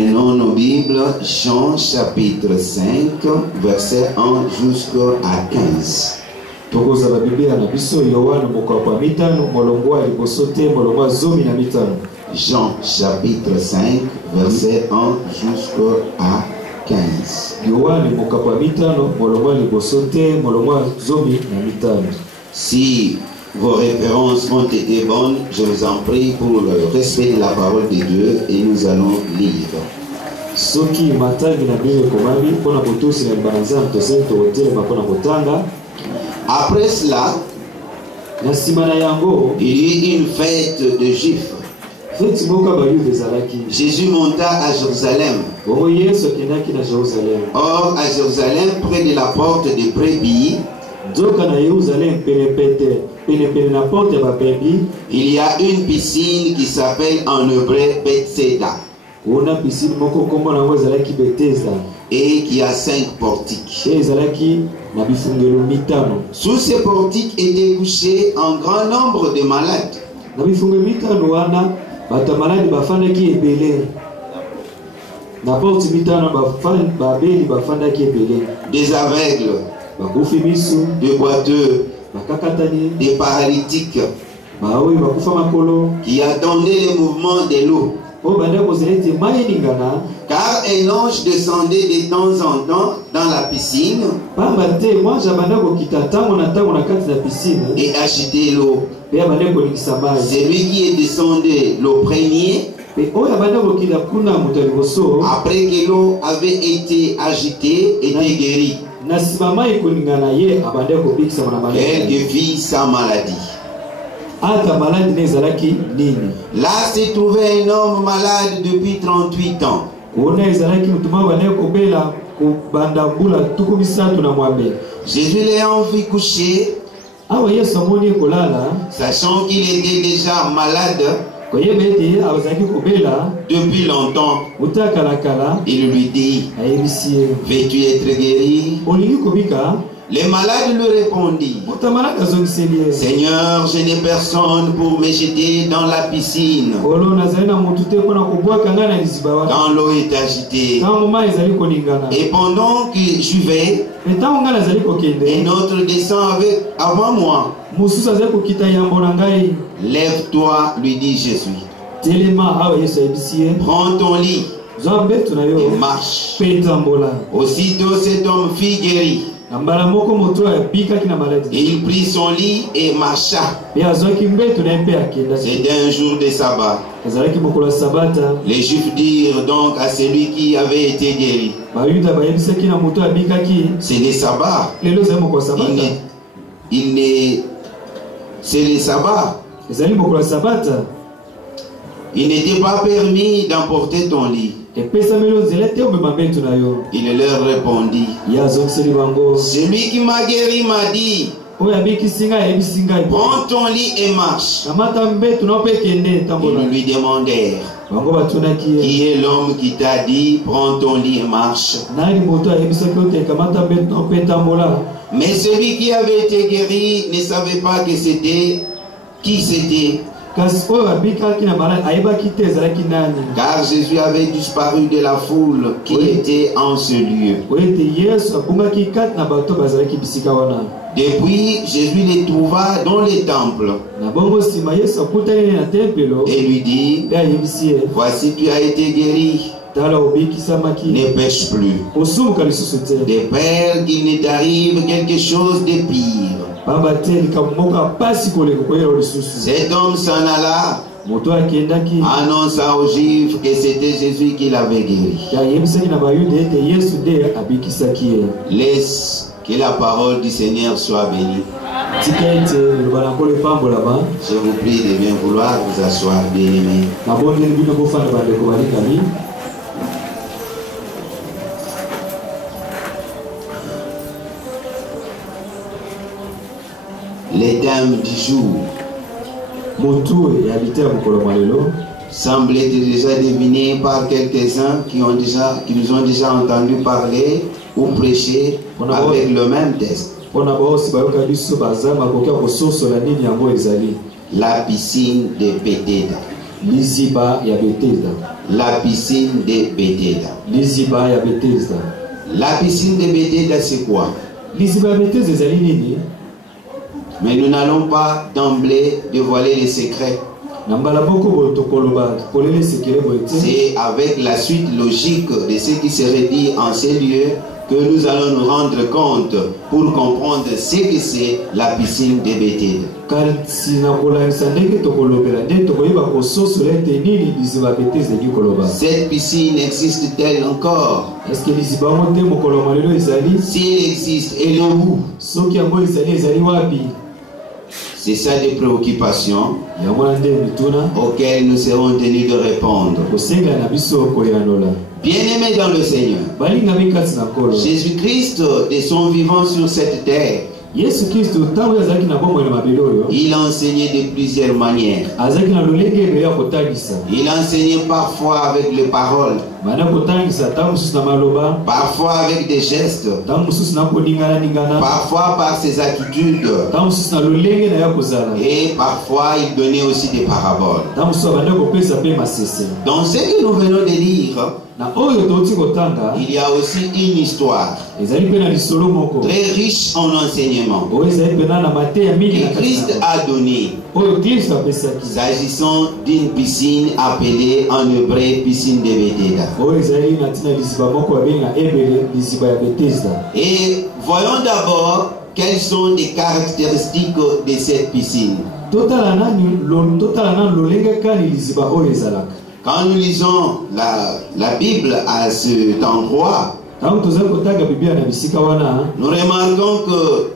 Prenons nos Bibles, Jean chapitre 5, verset 1 jusqu'à 15. Jean chapitre 5, verset 1 jusqu'à 15. Si vos références ont été bonnes, je vous en prie pour le respect de la parole de Dieu et nous allons lire. Après cela, il y eut une fête de Juifs. Jésus monta à Jérusalem. Or, à Jérusalem, près de la porte des brebis, il y a une piscine qui s'appelle en hébreu Bethesda et qui a 5 portiques. Sous ces portiques étaient couchés un grand nombre de malades. Des aveugles, des boiteux, des paralytiques qui attendaient les mouvements de l'eau. Car un ange descendait de temps en temps dans la piscine et agitait l'eau. Celui qui est descendu le premier, après que l'eau avait été agitée, était guéri. Quelques filles sans maladie. Là se trouvait un homme malade depuis 38 ans. Jésus l'ayant vu coucher, sachant qu'il était déjà malade depuis longtemps, il lui dit: veux-tu être guéri? Les malades lui répondirent: Seigneur, je n'ai personne pour me jeter dans la piscine quand l'eau est agitée. Et pendant que je vais, un autre descend avant moi. Lève-toi, lui dit Jésus. Prends ton lit et marche. Aussitôt cet homme fut guéri. Il prit son lit et marcha. C'était un jour de sabbat. Les Juifs dirent donc à celui qui avait été guéri: c'est le sabbat. C'est le sabbat. Il n'était pas permis d'emporter ton lit. Il leur répondit: celui qui m'a guéri m'a dit: prends ton lit et marche. Ils lui demandèrent: qui est l'homme qui t'a dit prends ton lit et marche? Mais celui qui avait été guéri ne savait pas que c'était qui c'était. Car Jésus avait disparu de la foule qui était en ce lieu. Depuis, Jésus les trouva dans les temples et lui dit: voici, tu as été guéri. Ne pêche plus, de peur qu'il ne t'arrive quelque chose de pire. Cet homme s'en alla, annonça aux Juifs que c'était Jésus qui l'avait guéri. Laisse que la parole du Seigneur soit bénie. Je vous prie de bien vouloir vous asseoir, bien-aimés. Les thèmes du jour semblent être déjà devinés par quelques-uns qui nous ont déjà entendu parler ou prêcher avec le même texte. La piscine de Bethesda. la piscine de Bethesda. La piscine de Bethesda, c'est quoi? Mais nous n'allons pas d'emblée dévoiler les secrets. C'est avec la suite logique de ce qui serait dit en ces lieux que nous allons nous rendre compte pour comprendre ce que c'est la piscine de Bethesda. Cette piscine existe-t-elle encore? Si elle existe, elle est où? C'est ça des préoccupations auxquelles nous serons tenus de répondre. Bien-aimés dans le Seigneur, Jésus-Christ, de son vivant sur cette terre, il enseignait de plusieurs manières. Il enseignait parfois avec les paroles, parfois avec des gestes, parfois par ses attitudes, et parfois il donnait aussi des paraboles. Dans ce que nous venons de lire, il y a aussi une histoire très riche en enseignements que Christ a donné, s'agissant d'une piscine appelée en hébreu piscine de Bethesda. Et voyons d'abord quelles sont les caractéristiques de cette piscine. Quand nous lisons la Bible à cet endroit, nous remarquons que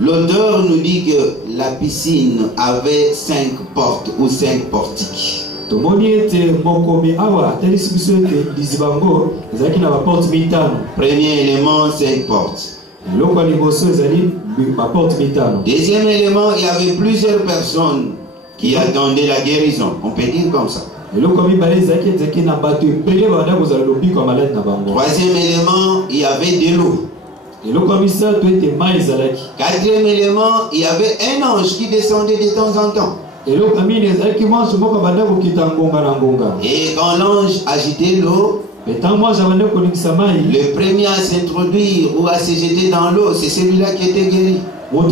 l'auteur nous dit que la piscine avait 5 portes ou 5 portiques. Premier élément, 5 portes. Deuxième élément, il y avait plusieurs personnes qui attendaient la guérison. On peut dire comme ça. Troisième élément, il y avait de l'eau. Quatrième élément, il y avait un ange qui descendait de temps en temps. Et quand l'ange agitait l'eau, le premier à s'introduire ou à se jeter dans l'eau, c'est celui-là qui était guéri. Nous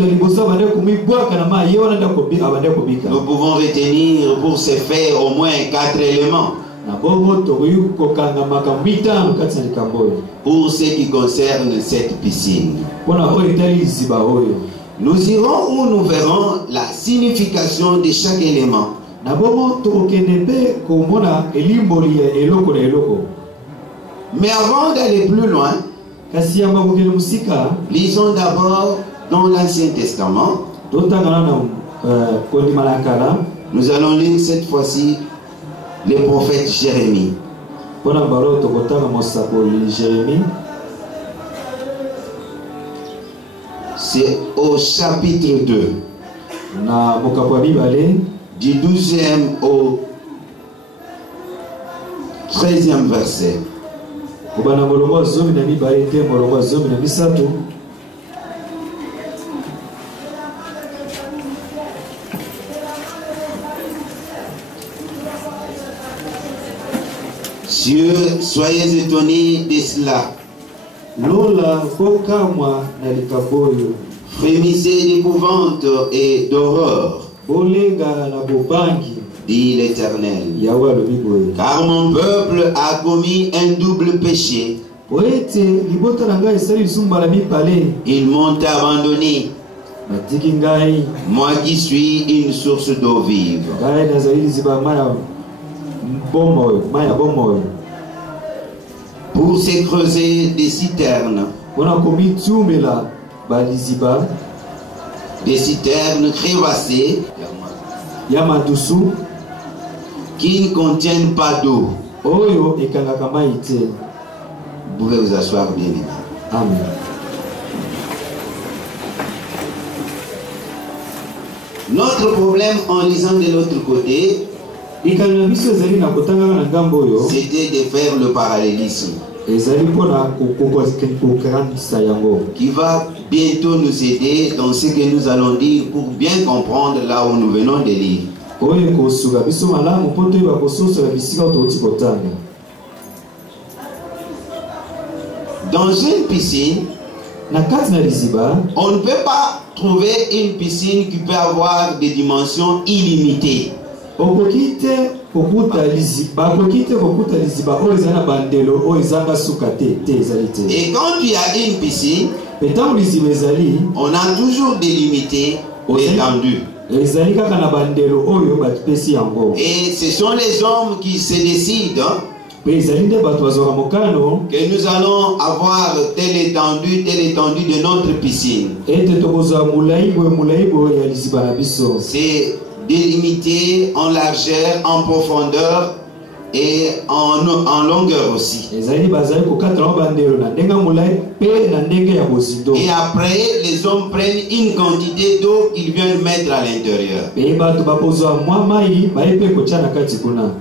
pouvons retenir pour ce fait au moins 4 éléments. Pour ce qui concerne cette piscine, nous irons où nous verrons la signification de chaque élément. Mais avant d'aller plus loin, lisons d'abord dans l'Ancien Testament. Nous allons lire cette fois-ci le prophète Jérémie. C'est au chapitre 2, du 12e au 13e verset. Dieu, soyez étonnés de cela. Frémissez d'épouvante et d'horreur, dit l'Éternel. Car mon peuple a commis un double péché. Ils m'ont abandonné, moi qui suis une source d'eau vive. Pour se creuser des citernes, des citernes crévassées qui ne contiennent pas d'eau. Vous pouvez vous asseoir, bien aimé. Amen. Notre problème en lisant de l'autre côté, c'était de faire le parallélisme qui va bientôt nous aider dans ce que nous allons dire pour bien comprendre là où nous venons de lire. Dans une piscine, on ne peut pas trouver une piscine qui peut avoir des dimensions illimitées. Et quand tu as une piscine, on a toujours délimité l'étendue. Et ce sont les hommes qui se décident que nous allons avoir telle étendue de notre piscine. C'est délimité en largeur, en profondeur et en longueur aussi. Et après, les hommes prennent une quantité d'eau qu'ils viennent mettre à l'intérieur.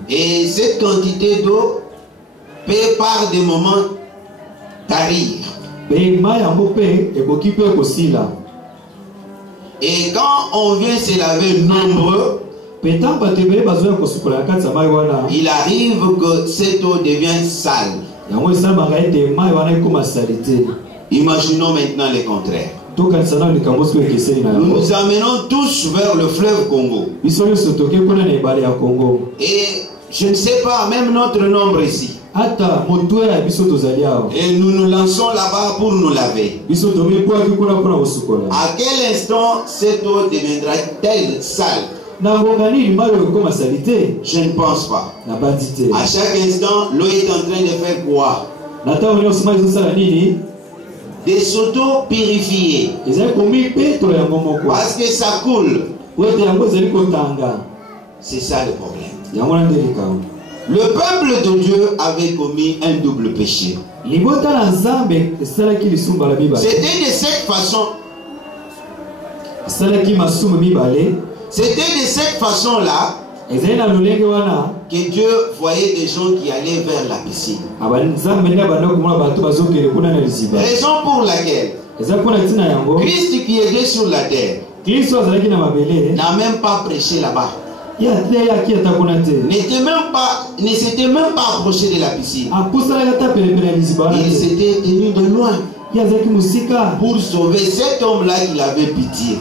Et cette quantité d'eau peut par des moments tarir. Et quand on vient se laver nombreux, il arrive que cette eau devient sale. Imaginons maintenant le contraire. Nous nous amenons tous vers le fleuve Congo. Et je ne sais pas, même notre nombre ici. Et nous nous lançons là-bas pour nous laver. À quel instant cette eau deviendra-t-elle sale? Je ne pense pas. À chaque instant, l'eau est en train de faire quoi? De s'auto-purifier. Parce que ça coule. C'est ça le problème. Le peuple de Dieu avait commis un double péché. C'était de cette façon. C'était de cette façon-là que Dieu voyait des gens qui allaient vers la piscine. Raison pour laquelle Christ qui était sur la terre n'a même pas prêché là-bas. Ne s'était même pas approché de la piscine. Il s'était tenu de loin pour sauver cet homme-là qu'il avait pitié.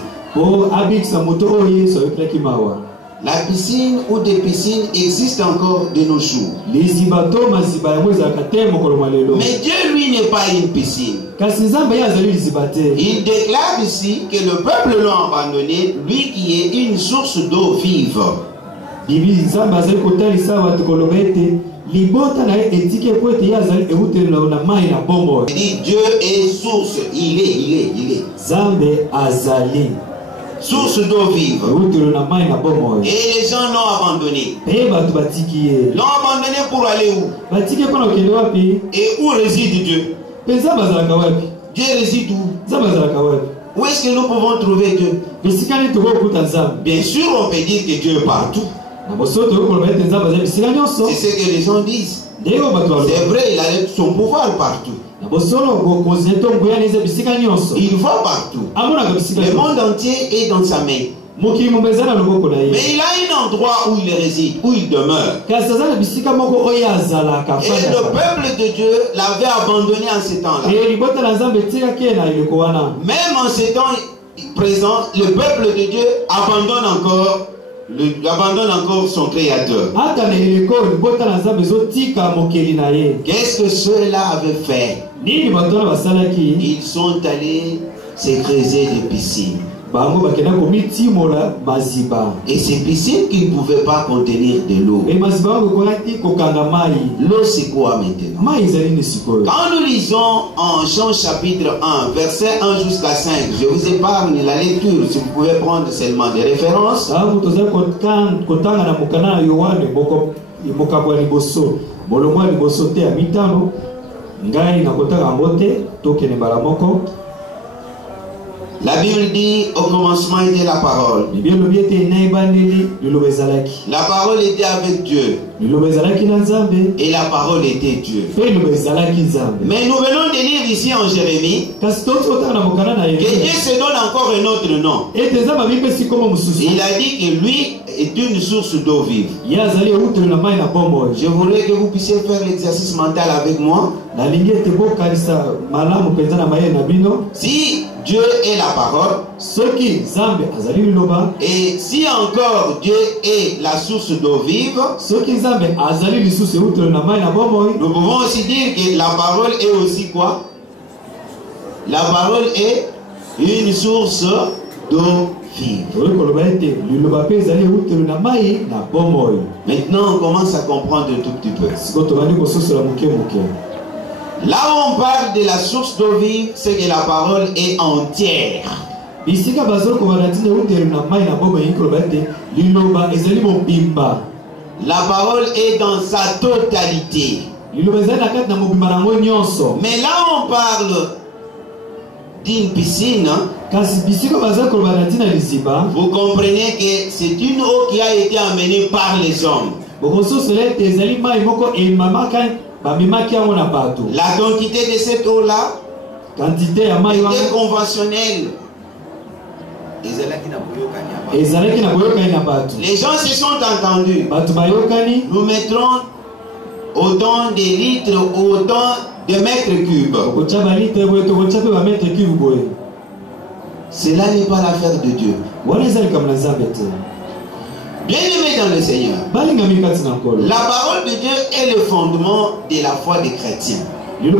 La piscine ou des piscines existent encore de nos jours. Mais Dieu lui n'est pas une piscine. Il déclare ici que le peuple l'a abandonné, lui qui est une source d'eau vive. Il dit Dieu est source, il est. Source d'eau vive. Et les gens l'ont abandonné. L'ont abandonné pour aller où? Et où réside Dieu? Dieu réside où? Où est-ce que nous pouvons trouver Dieu? Bien sûr, on peut dire que Dieu est partout. C'est ce que les gens disent. C'est vrai, il a son pouvoir partout. Il va partout. Le monde entier est dans sa main. Mais il a un endroit où il réside, où il demeure. Et le peuple de Dieu l'avait abandonné en ce temps-là. Même en ce temps présent, le peuple de Dieu abandonne encore son créateur. Qu'est-ce que ceux-là avaient fait? Ils sont allés se creuser des piscines. Et ces piscines qui ne pouvaient pas contenir de l'eau. L'eau c'est quoi maintenant? Quand nous lisons en Jean chapitre 1, verset 1 jusqu'à 5, je vous épargne la lecture si vous pouvez prendre seulement des références. La Bible dit au commencement était la parole. La parole était avec Dieu. Et la parole était Dieu. Mais nous venons de lire ici en Jérémie que Dieu se donne encore un autre nom. Il a dit que lui, est une source d'eau vive. Je voudrais que vous puissiez faire l'exercice mental avec moi. Si Dieu est la parole, et si encore Dieu est la source d'eau vive, nous pouvons aussi dire que la parole est aussi quoi? La parole est une source d'eau vive. Maintenant, on commence à comprendre un tout petit peu. Là où on parle de la source d'eau vive, c'est que la parole est entière. La parole est dans sa totalité. Mais là où on parle d'une piscine, vous comprenez que c'est une eau qui a été amenée par les hommes. La quantité de cette eau-là était conventionnelle. Les gens se sont entendus. Nous mettrons autant de litres, autant de mètres cubes. Cela n'est pas l'affaire de Dieu. Bien aimé dans le Seigneur, la parole de Dieu est le fondement de la foi des chrétiens. Mais qui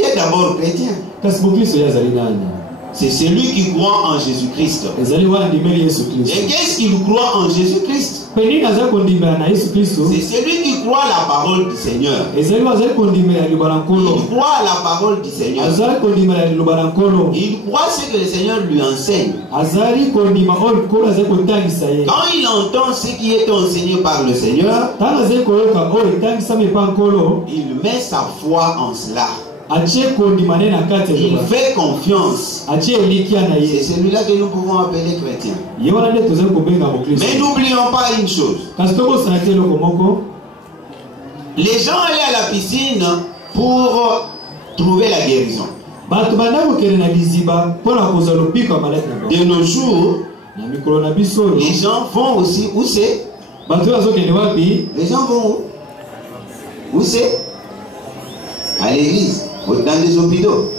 est d'abord chrétien? C'est celui qui croit en Jésus-Christ. Et qu'est-ce qu'il croit en Jésus-Christ? C'est celui qui croit la parole du Seigneur. Il croit la parole du Seigneur. Il croit ce que le Seigneur lui enseigne. Quand il entend ce qui est enseigné par le Seigneur, il met sa foi en cela. Il fait confiance. C'est celui-là que nous pouvons appeler chrétien. Mais n'oublions pas une chose. Les gens allaient à la piscine pour trouver la guérison. De nos jours, les gens vont aussi, où c'est? Les gens vont où? Où c'est? À l'église. Dans des hôpitaux.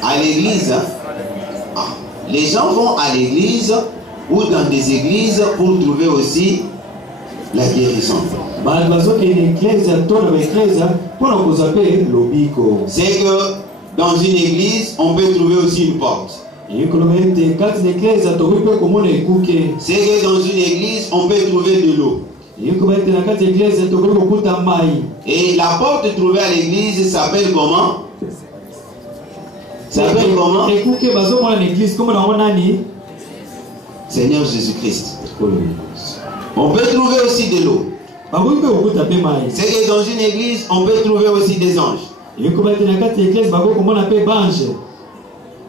À l'église, les gens vont à l'église ou dans des églises pour trouver aussi la guérison. C'est que dans une église, on peut trouver aussi une porte. C'est que dans une église, on peut trouver de l'eau. Et la porte trouvée à l'église s'appelle comment? S'appelle comment? Seigneur Jésus-Christ. On peut trouver aussi de l'eau. C'est que dans une église, on peut trouver aussi des anges.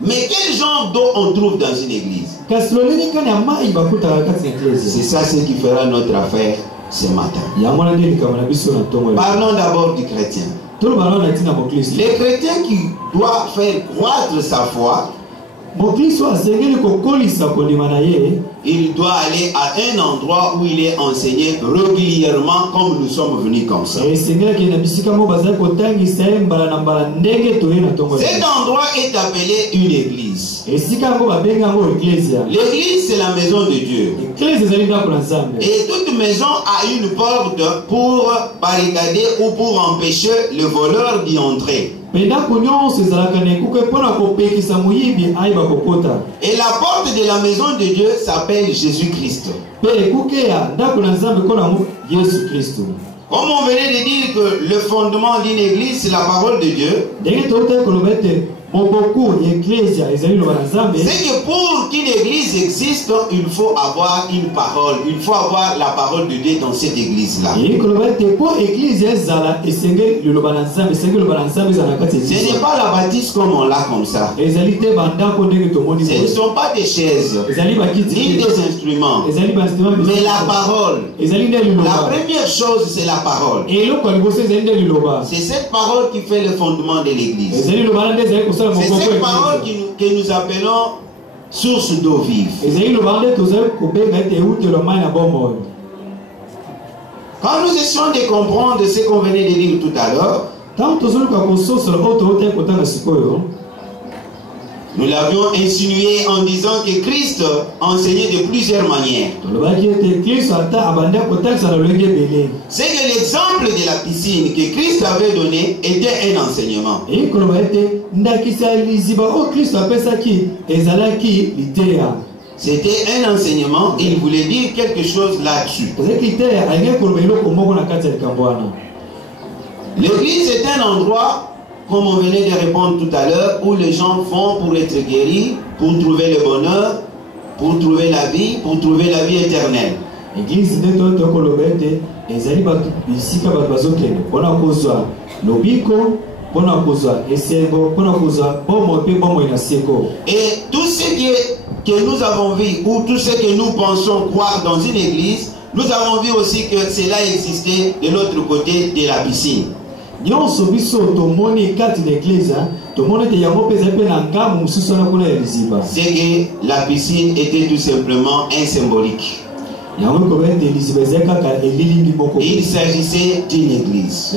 Mais quel genre d'eau on trouve dans une église? C'est ça ce qui fera notre affaire ce matin. Parlons d'abord du chrétien. Les chrétiens qui doivent faire croître sa foi, il doit aller à un endroit où il est enseigné régulièrement comme nous sommes venus comme ça. Cet endroit est appelé une église. L'église, c'est la maison de Dieu. Et toute maison a une porte pour barricader ou pour empêcher le voleur d'y entrer. Et la porte de la maison de Dieu s'appelle Jésus-Christ. Comme on venait de dire que le fondement d'une église, c'est la parole de Dieu. C'est que pour qu'une église existe, il faut avoir une parole. Il faut avoir la parole de Dieu dans cette église-là. Ce n'est pas la bâtisse comme on l'a comme ça. Ce ne sont pas des chaises, ni des instruments, mais la parole. La première chose, c'est la parole. C'est cette parole qui fait le fondement de l'église. C'est cette parole que nous appelons source d'eau vive. Quand nous essayons de comprendre ce qu'on venait de dire tout à l'heure, nous l'avions insinué en disant que Christ enseignait de plusieurs manières. C'est que l'exemple de la piscine que Christ avait donné était un enseignement. C'était un enseignement et il voulait dire quelque chose là-dessus. L'église est un endroit, comme on venait de répondre tout à l'heure, où les gens vont pour être guéris, pour trouver le bonheur, pour trouver la vie éternelle. Et tout ce que nous avons vu, ou tout ce que nous pensons croire dans une église, nous avons vu aussi que cela existait de l'autre côté de la piscine. C'est que la piscine était tout simplement un symbolique. Il s'agissait d'une église.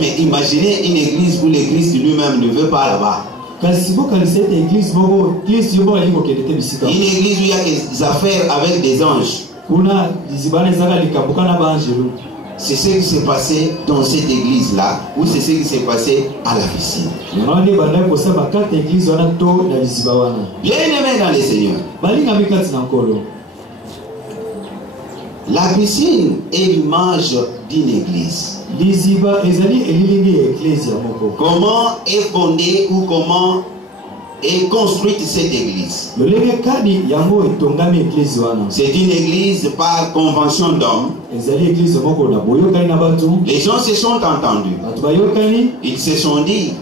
Mais imaginez une église où le Christ lui-même ne veut pas là-bas. Une église où il y a des affaires avec des anges. C'est ce qui s'est passé dans cette église-là, ou c'est ce qui s'est passé à la piscine. Bien-aimés dans les seigneurs, la piscine est l'image d'une église. Comment est fondée ou comment est construite cette église? C'est une église par convention d'hommes. Les gens se sont entendus. Ils se sont dit,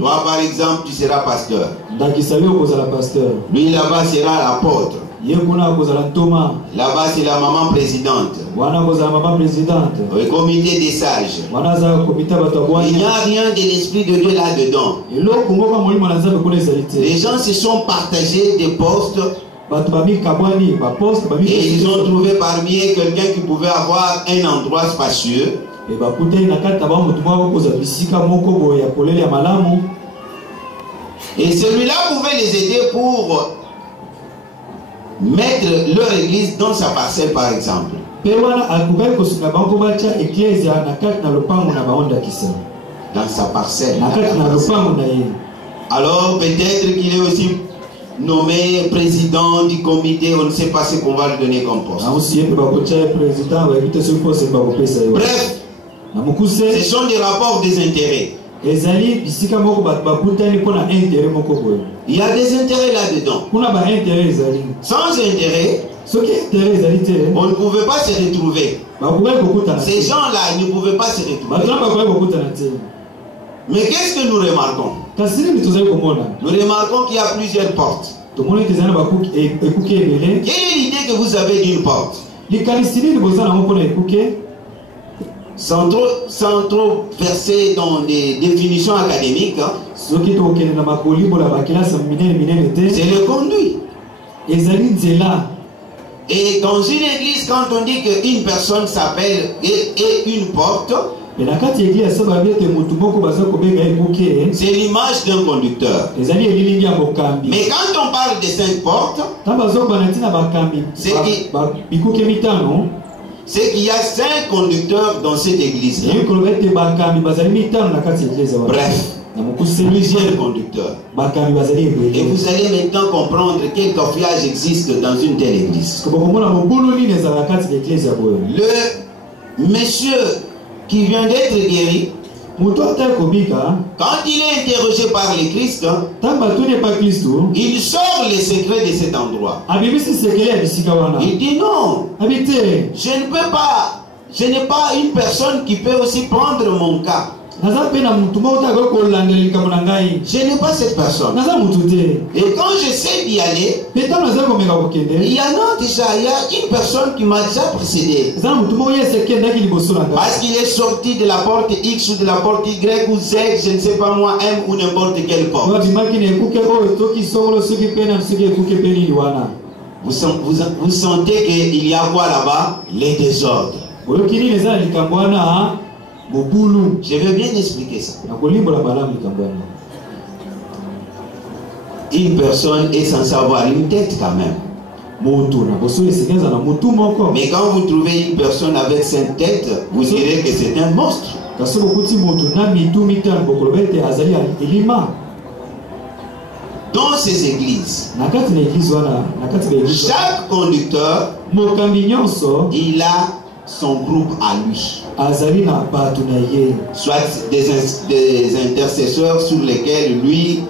toi par exemple tu seras pasteur. Lui là-bas sera l'apôtre. Là-bas c'est la maman présidente. Le comité des sages. Il n'y a rien de l'esprit de Dieu là-dedans. Les gens se sont partagés des postes. Et ils ont trouvé parmi eux quelqu'un qui pouvait avoir un endroit spacieux. Et celui-là pouvait les aider pour mettre leur église dans sa parcelle par exemple. Dans sa parcelle. Alors peut-être qu'il est aussi nommé président du comité, on ne sait pas ce qu'on va lui donner comme poste. Bref, ce sont des rapports des intérêts. Il y a des intérêts là-dedans. Sans intérêt, on ne pouvait pas se retrouver. Ces gens-là ne pouvaient pas se retrouver. Mais qu'est-ce que nous remarquons? Nous remarquons qu'il y a plusieurs portes. Quelle est l'idée que vous avez d'une porte? Sans trop verser dans des définitions académiques, c'est le conduit. Et dans une église, quand on dit qu'une personne s'appelle et une porte, c'est l'image d'un conducteur. Mais quand on parle de 5 portes, c'est qu'il y a 5 conducteurs dans cette église. Bref, plusieurs conducteurs. Et vous allez maintenant comprendre quel cafouillage existe dans une telle église. Le monsieur qui vient d'être guéri, quand il est interrogé par le Christ, il sort les secrets de cet endroit. Il dit non, je ne peux pas, je n'ai pas une personne qui peut aussi prendre mon cas. Je n'ai pas cette personne. Et quand j'essaie d'y aller, il y a une personne qui m'a déjà précédé. Parce qu'il est sorti de la porte X ou de la porte Y ou Z, je ne sais pas moi, M ou n'importe quelle porte. Vous sentez qu'il y a quoi là-bas? Les désordres. Je vais bien expliquer ça. Une personne est censée avoir une tête quand même. Mais quand vous trouvez une personne avec cette tête, vous direz que c'est un monstre. Dans ces églises, chaque conducteur, il a son groupe à lui. Soit des intercesseurs sur lesquels lui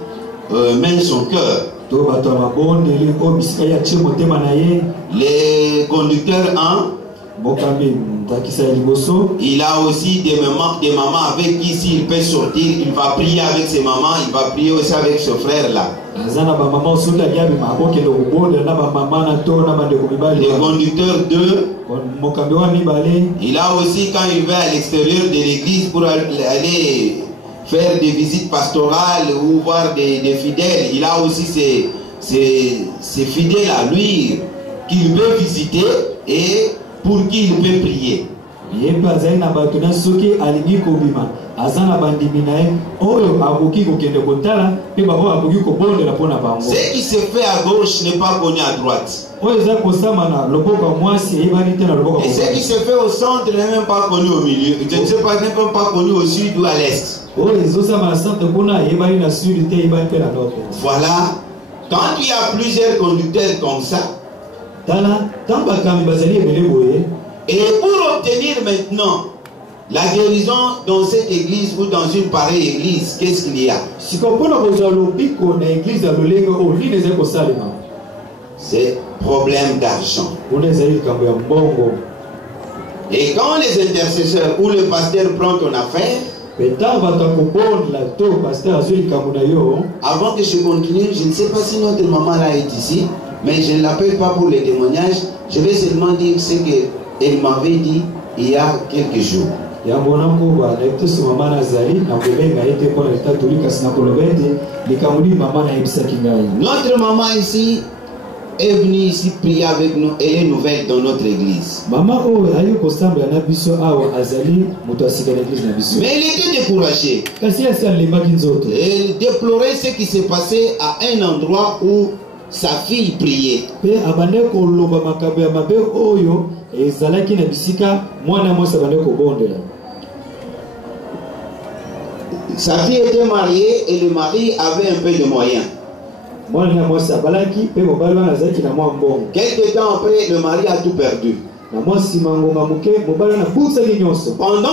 met son cœur. Les conducteurs 1, il a aussi des mamans avec qui s'il peut sortir, il va prier avec ses mamans, il va prier aussi avec ce frère là. Les conducteurs 2, il a aussi, quand il va à l'extérieur de l'église pour aller faire des visites pastorales ou voir des fidèles, il a aussi ces fidèles à lui qu'il veut visiter et pour qui il peut prier. Ce qui se fait à gauche n'est pas connu à droite. Et ce qui se fait au centre n'est même pas connu au milieu. Je ne sais pas, n'est même pas connu au sud ou à l'est. Voilà. Quand il y a plusieurs conducteurs comme ça, et pour obtenir maintenant la guérison dans cette église ou dans une pareille église, qu'est-ce qu'il y a? C'est problème d'argent. Et quand les intercesseurs ou le pasteur prend ton affaire, avant que je continue, je ne sais pas si notre maman là est ici, mais je ne l'appelle pas pour les témoignages. Je vais seulement dire ce qu'elle m'avait dit il y a quelques jours. Notre maman ici est venue ici prier avec nous. Elle est nouvelle dans notre église. Mais elle était découragée. Elle déplorait ce qui s'est passé à un endroit où sa fille priait. Sa fille était mariée et le mari avait un peu de moyens. Quelque temps après, le mari a tout perdu. Pendant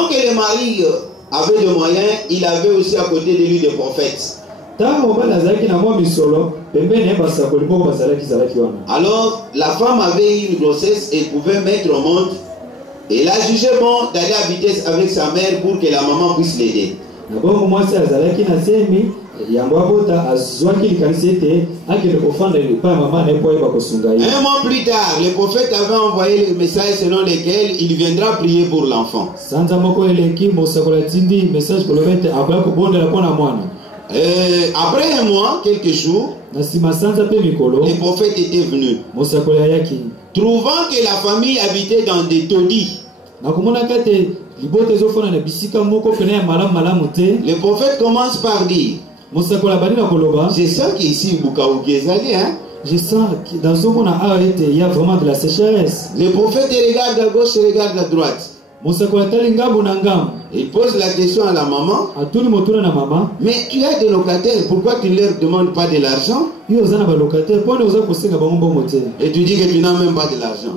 que le mari avait des moyens, il avait aussi à côté de lui des prophètes. Alors, la femme avait eu une grossesse et pouvait mettre au monde. Et elle a jugé bon d'aller habiter avec sa mère pour que la maman puisse l'aider. Un mois plus tard, le prophète avait envoyé le message selon lequel il viendra prier pour l'enfant. Après un mois, quelques jours, le prophète était venu. Trouvant que la famille habitait dans des taudis, le prophète commence par dire: je sens qu'ici, je sens que dans ce monde, il y a vraiment de la sécheresse. Le prophète regarde à gauche et regarde à droite. Il pose la question à la maman: mais tu as des locataires, pourquoi tu ne leur demandes pas de l'argent? Et tu dis que tu n'as même pas de l'argent.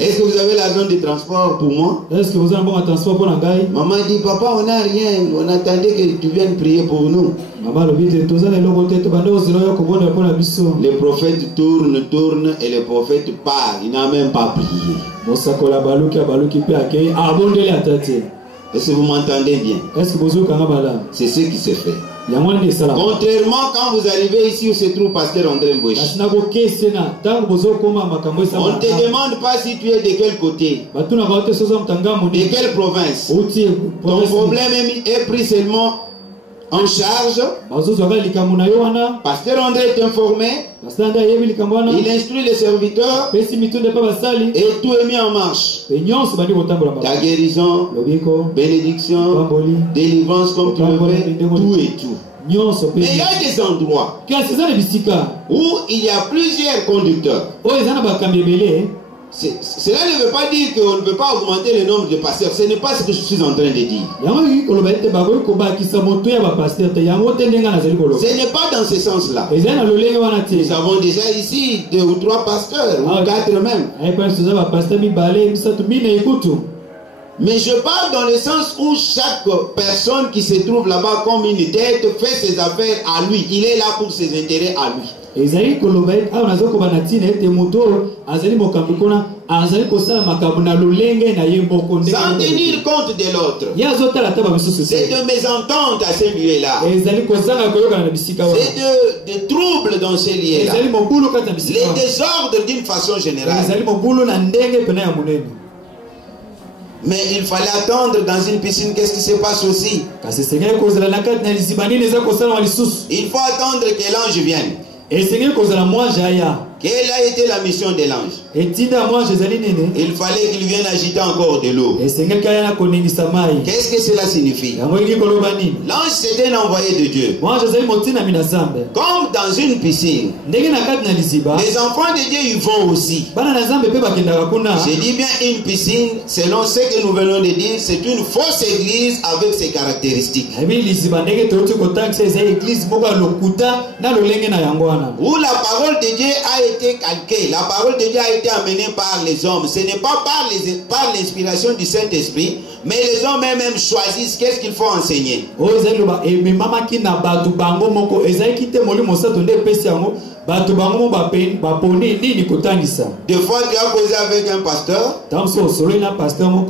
Est-ce que vous avez l'argent de transport pour moi? Maman dit: papa, on n'a rien, on attendait que tu viennes prier pour nous. Le prophète tourne et le prophète part, il n'a même pas prié. Est-ce que vous m'entendez bien? C'est ce qui se fait. Contrairement quand vous arrivez ici où se trouve pasteur André Mbouéchi. On ne te demande pas si tu es de quel côté, de quelle province. Ton problème est pris seulement en charge. Pasteur André est informé. Il instruit les serviteurs et tout est mis en marche. Ta guérison, bénédiction, délivrance comme tu le veux, tout et tout. Mais il y a des endroits où il y a plusieurs conducteurs. Cela ne veut pas dire qu'on ne peut pas augmenter le nombre de pasteurs. Ce n'est pas ce que je suis en train de dire. Ce n'est pas dans ce sens-là. Nous avons déjà ici 2 ou 3 pasteurs, ou 4 même. Mais je parle dans le sens où chaque personne qui se trouve là-bas comme une tête fait ses affaires à lui. Il est là pour ses intérêts à lui. Sans tenir compte de l'autre. C'est de mésentente à ce lieu-là. C'est de troubles dans ce lieu-là. Les désordres d'une façon générale. Mais il fallait attendre dans une piscine. Qu'est-ce qui se passe aussi? Il faut attendre que l'ange vienne. Quelle a été la mission de l'ange? Il fallait qu'il vienne agiter encore de l'eau. Qu'est-ce que cela signifie? L'ange c'était un envoyé de Dieu. Comme dans une piscine, les enfants de Dieu y vont aussi. Je dis bien une piscine, selon ce que nous venons de dire, c'est une fausse église avec ses caractéristiques. Où la parole de Dieu a été calquée, la parole de Dieu a été amenée par les hommes. Ce n'est pas par l'inspiration du Saint-Esprit, mais les hommes eux-mêmes choisissent qu'est-ce qu'il faut enseigner. Des fois tu as causé avec un pasteur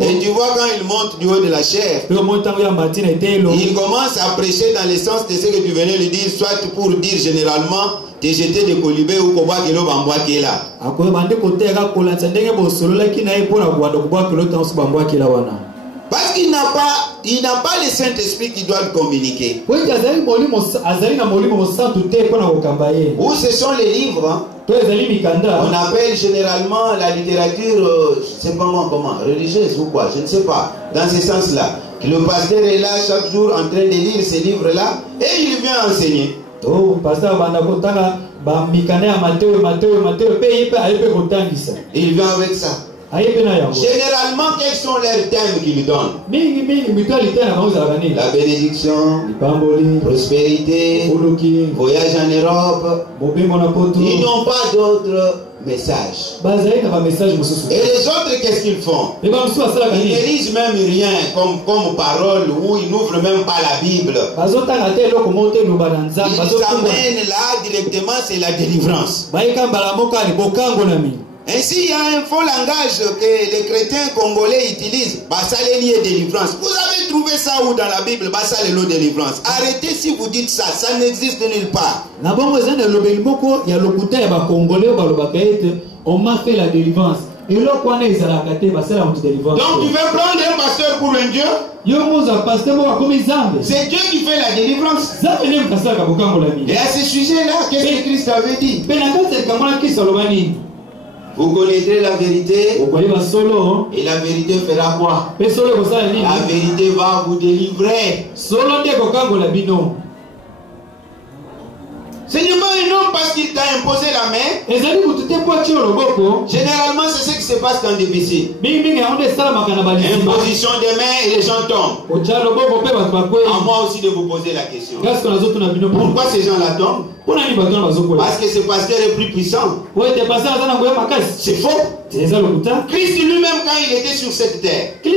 et tu vois quand il monte du haut de la chair, il commence à prêcher dans le sens de ce que tu venais lui dire, soit pour dire généralement te jeter des colibés ou koba kilo bambwa qui est là. Parce qu'il n'a pas le Saint-Esprit qui doit le communiquer. Où ce sont les livres, on appelle généralement la littérature, je ne sais pas comment, religieuse ou quoi, je ne sais pas, dans ce sens-là. Le pasteur est là chaque jour en train de lire ces livres-là et il vient enseigner. Il vient avec ça. Généralement, quels sont les thèmes qu'il donne? La bénédiction, prospérité, voyage en Europe. Ils n'ont pas d'autres messages. Et les autres, qu'est-ce qu'ils font? Ils ne lisent même rien comme parole, ou ils n'ouvrent même pas la Bible. Ils s'amènent là directement, c'est la délivrance. Ainsi, il y a un faux langage que les chrétiens congolais utilisent. Basaleli et délivrance. Vous avez trouvé ça où dans la Bible? Basalelo délivrance. Arrêtez si vous dites ça. Ça n'existe nulle part. On m'a fait la délivrance. Donc tu veux prendre un pasteur pour un Dieu? C'est Dieu qui fait la délivrance. Et à ce sujet-là, qu'est-ce que Christ avait dit? Vous connaîtrez la vérité et la vérité fera quoi? La vérité va vous délivrer. Ce n'est pas un homme parce qu'il t'a imposé la main. Généralement, c'est ce qui se passe dans des piscines. Imposition des mains et les gens tombent. À moi aussi de vous poser la question. Pourquoi ces gens-là tombent? Parce que ce pasteur est plus puissant. C'est faux. Christ lui-même, quand il était sur cette terre, un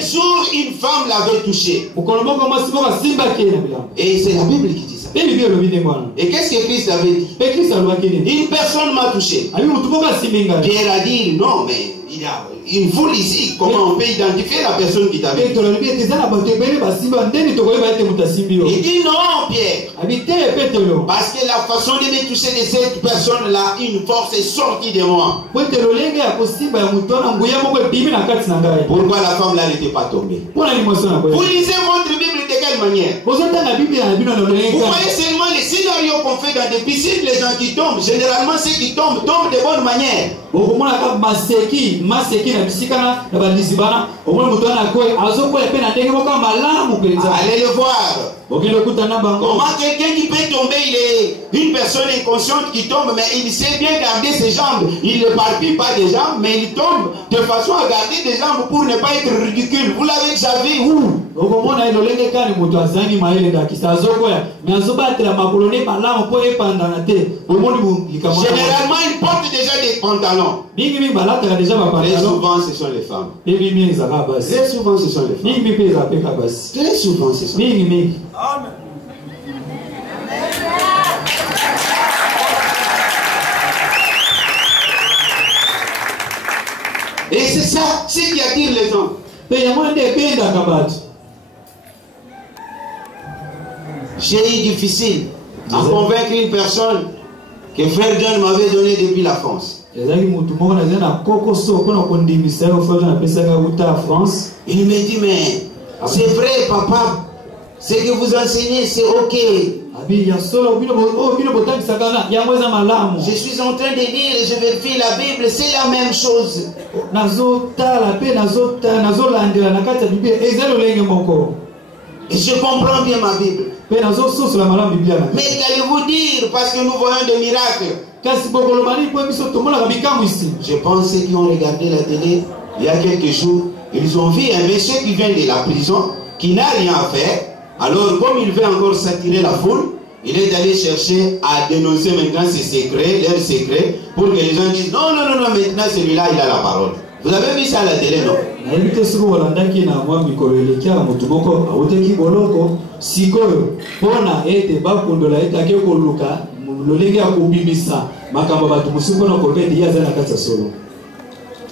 jour, une femme l'avait touché. Et c'est la Bible qui dit ça. Et qu'est-ce que Christ avait dit? Une personne m'a touché. Pierre a dit, non, mais il y a une foule ici. Comment on peut identifier la personne qui t'a touché? Il dit non, Pierre. Parce que la façon de me toucher de cette personne-là, une force est sortie de moi. Pourquoi la femme-là n'était pas tombée? Vous lisez votre Bible de quelle manière? Vous voyez seulement les scénarios qu'on fait dans des piscines, les gens qui tombent. Généralement, ceux qui tombent de bonne manière. Allez le voir. Comment quelqu'un qui peut tomber, il est une personne inconsciente qui tombe, mais il sait bien garder ses jambes. Il ne parpille pas des jambes, mais il tombe de façon à garder des jambes pour ne pas être ridicule. Vous l'avez déjà vu où? Généralement, ils portent déjà des pantalons. Très souvent, ce sont les femmes. Très souvent, ce sont les femmes. Très souvent, ce sont les femmes. Amen. Et c'est ça, ce qui attire les hommes. J'ai eu difficile à convaincre une personne que frère John m'avait donné depuis la France. Il me dit, mais c'est vrai, papa, ce que vous enseignez, c'est ok. Je suis en train de lire et je vérifie la Bible, c'est la même chose. Et je comprends bien ma Bible. Mais qu'allez-vous dire parce que nous voyons des miracles? Je pense ceux qui ont regardé la télé il y a quelques jours, ils ont vu un monsieur qui vient de la prison, qui n'a rien à faire. Alors comme il veut encore s'attirer la foule, il est allé chercher à dénoncer maintenant ses secrets, leurs secrets, pour que les gens disent non, non, non, non, maintenant celui-là il a la parole. Vous avez vu ça à la télé, non?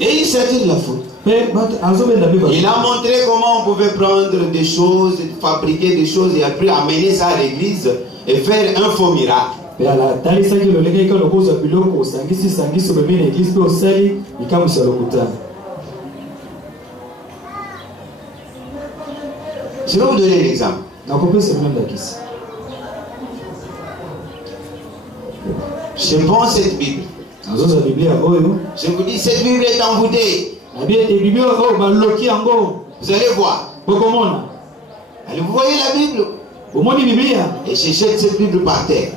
Et il s'attire la foule. Il a montré comment on pouvait prendre des choses, fabriquer des choses et après amener ça à l'église et faire un faux miracle. Je vais vous donner un exemple. Je prends cette Bible. Je vous dis, cette Bible est envoûtée. Vous allez voir. Allez, vous voyez la Bible? Et je jette cette Bible par terre.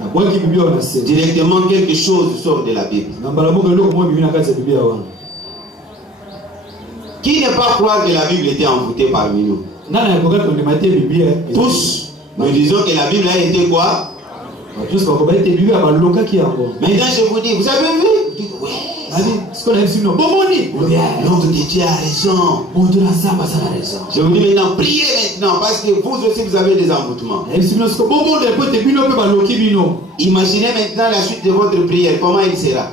Directement, quelque chose sort de la Bible. Qui ne pas croire que la Bible était envoûtée parmi nous? Tous, nous disons que la Bible a été quoi? Maintenant je vous dis, vous avez vu? Vous dites, ouais. L'homme de Dieu a raison. Je vous dis maintenant, priez maintenant parce que vous aussi vous avez des envoûtements. Imaginez maintenant la suite de votre prière, comment il sera?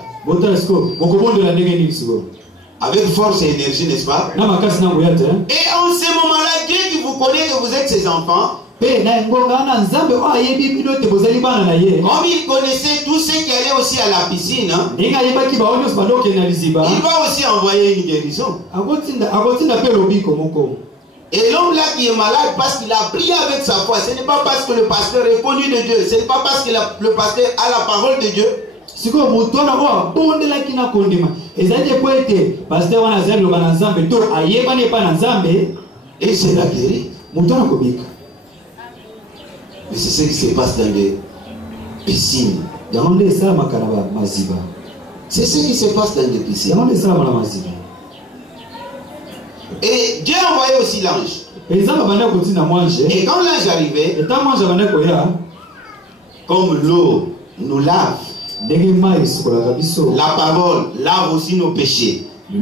Avec force et énergie, n'est-ce pas? Et en ce moment-là, Dieu qui vous connaît que vous êtes ses enfants, comme il connaissait tous ceux qui allaient aussi à la piscine, hein, il va aussi envoyer une guérison. Et l'homme là qui est malade parce qu'il a prié avec sa foi, ce n'est pas parce que le pasteur est connu de Dieu, ce n'est pas parce que le pasteur a la parole de Dieu. Et c'est la guéri. Mais c'est ce qui se passe dans les piscines. C'est ce qui se passe dans les piscines. Et Dieu a envoyé aussi l'ange. Et quand l'ange arrivait, comme l'eau nous lave, la parole lave aussi nos péchés. Ça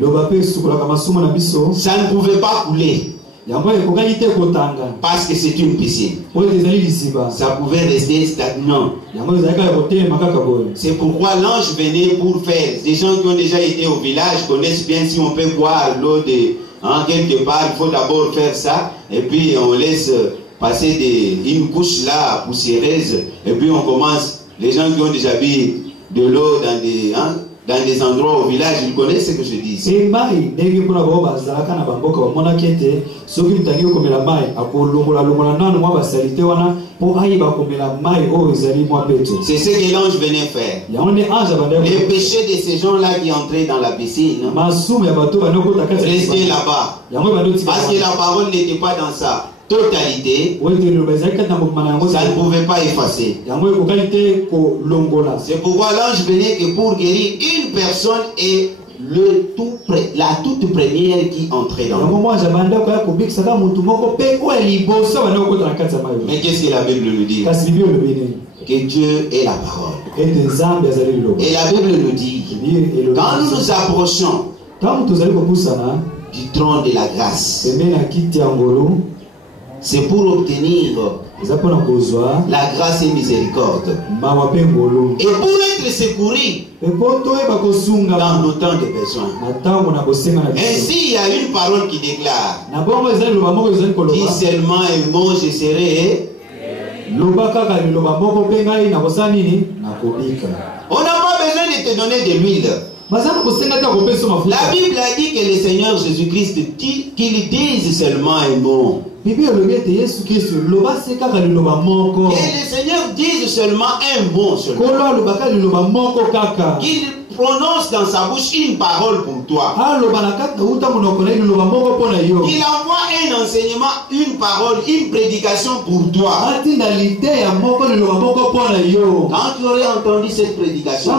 ne pouvait pas couler. Parce que c'est une piscine. Ça pouvait rester stagnant. C'est pourquoi l'ange venait pour faire. Les gens qui ont déjà été au village connaissent bien si on peut boire l'eau quelque part. Il faut d'abord faire ça. Et puis on laisse passer une couche là poussiéreuse. Et puis on commence. Les gens qui ont déjà bu de l'eau dans des endroits au village, ils connaissent ce que je dis. C'est ce que l'ange venait faire. Les péchés de ces gens-là qui entraient dans la piscine restaient là-bas. Parce que la parole n'était pas dans ça. Totalité, ça ne pouvait pas effacer. C'est pourquoi l'ange venait que pour guérir une personne et la toute première qui entrait dans le monde. Mais qu'est-ce que la Bible nous dit? Que Dieu est la parole. Et la Bible nous dit, quand nous nous approchons du trône de la grâce, c'est pour obtenir la grâce et miséricorde. Et pour être secouru dans nos temps de besoin. Ainsi, il y a une parole qui déclare: dis seulement un mot, je serai. On n'a pas besoin de te donner de l'huile. La Bible a dit que le Seigneur Jésus-Christ dit qu'il dise seulement un mot. Et le Seigneur dise seulement un mot seulement. Qu'il prononce dans sa bouche une parole pour toi. Il envoie un enseignement, une parole, une prédication pour toi. Quand tu aurais entendu cette prédication,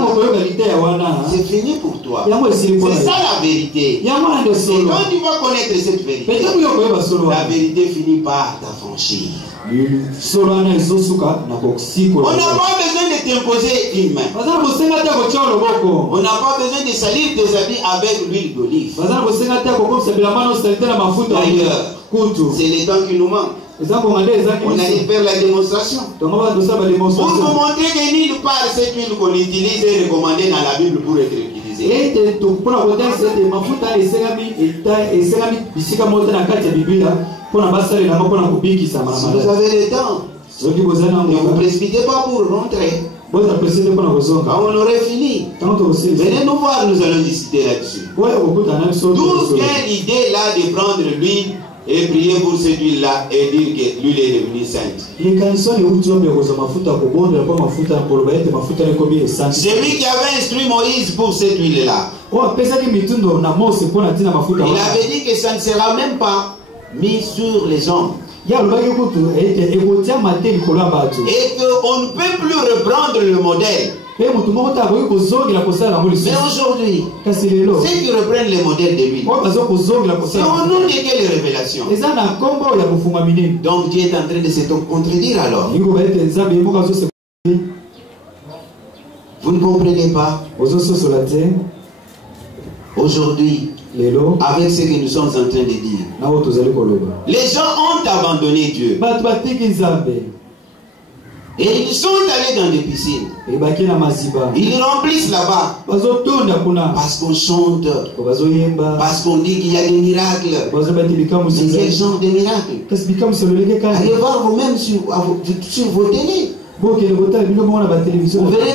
c'est fini pour toi. C'est ça la vérité. Et quand tu vas connaître cette vérité, la vérité finit par t'affranchir. On n'a pas besoin de t'imposer une main. On n'a pas besoin de salir tes habits avec l'huile d'olive. D'ailleurs, c'est le temps qui nous manque. On allait faire la démonstration. Pour vous montrer que nulle part cette huile qu'on utilise est recommandée dans la Bible pour être utilisée. Si vous avez le temps, ne vous précipitez pas pour rentrer. Quand on aurait fini, venez nous voir, nous allons discuter là-dessus. D'où vient l'idée là de prendre l'huile et prier pour cette huile-là et dire que l'huile est devenue sainte? Celui qui avait instruit Moïse pour cette huile-là, il avait dit que ça ne sera même pas mis sur les hommes. Et qu'on ne peut plus reprendre le modèle. Mais aujourd'hui, ceux qui reprennent les modèles de lui, c'est au nom de quelle révélation? Donc Dieu est en train de se contredire alors. Vous ne comprenez pas? Aujourd'hui, avec ce que nous sommes en train de dire, les gens ont abandonné Dieu. Et ils sont allés dans des piscines. Ils remplissent là-bas. Parce qu'on chante. Parce qu'on dit qu'il y a des miracles. Mais quel genre de miracles? Allez voir vous-même sur vos télés. Vous verrez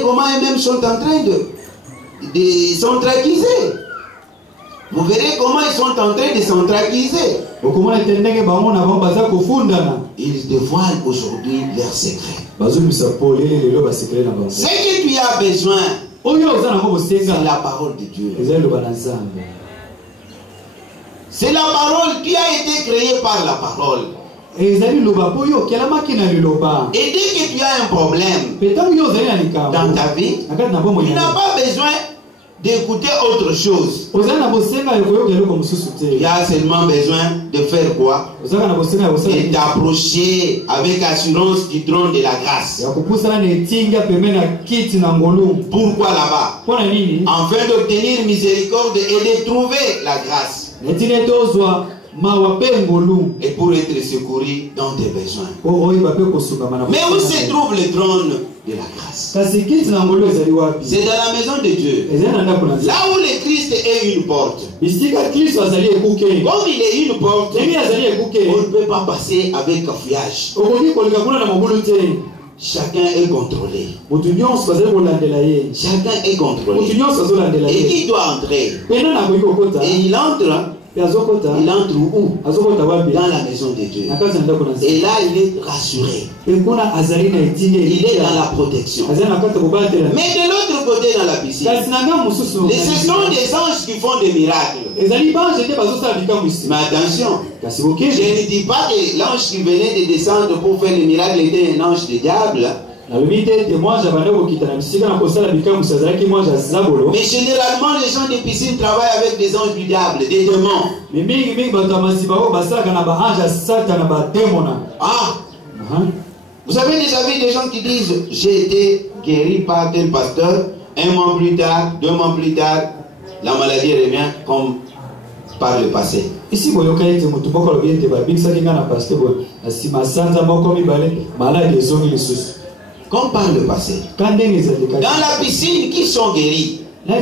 comment eux-mêmes sont en train de s'entraquiser. Vous verrez comment ils sont en train de s'entraquiser. Ils dévoilent aujourd'hui leurs secrets. Ce que tu as besoin, c'est la parole de Dieu. C'est la parole qui a été créée par la parole. Et dès que tu as un problème dans ta vie, tu n'as pas besoin d'écouter autre chose. Il y a seulement besoin de faire quoi? Et d'approcher avec assurance du trône de la grâce. Pourquoi là-bas? Afin d'obtenir miséricorde et de trouver la grâce. et pour être secouru dans tes besoins. Mais où se trouve le trône de la grâce? C'est dans la maison de Dieu. Là où le Christ est une porte. Comme il est une porte, on ne peut pas passer avec cafouillage. Chacun est contrôlé. Chacun est contrôlé. Et qui doit entrer? Et il entre. Il entre où? Dans la maison de Dieu. Et là, il est rassuré. Il est dans la protection. Mais de l'autre côté, dans la piscine, ce sont des anges qui font des miracles. Mais attention, je ne dis pas que l'ange qui venait de descendre pour faire les miracles était un ange du diable. Mais généralement, les gens des piscines travaillent avec des anges du diable, des démons. Vous avez déjà vu des gens qui disent j'ai été guéri par tel pasteur, 1 mois plus tard, 2 mois plus tard, la maladie revient comme par le passé. Ici, comme par le passé. Dans la piscine, qui sont guéris? Les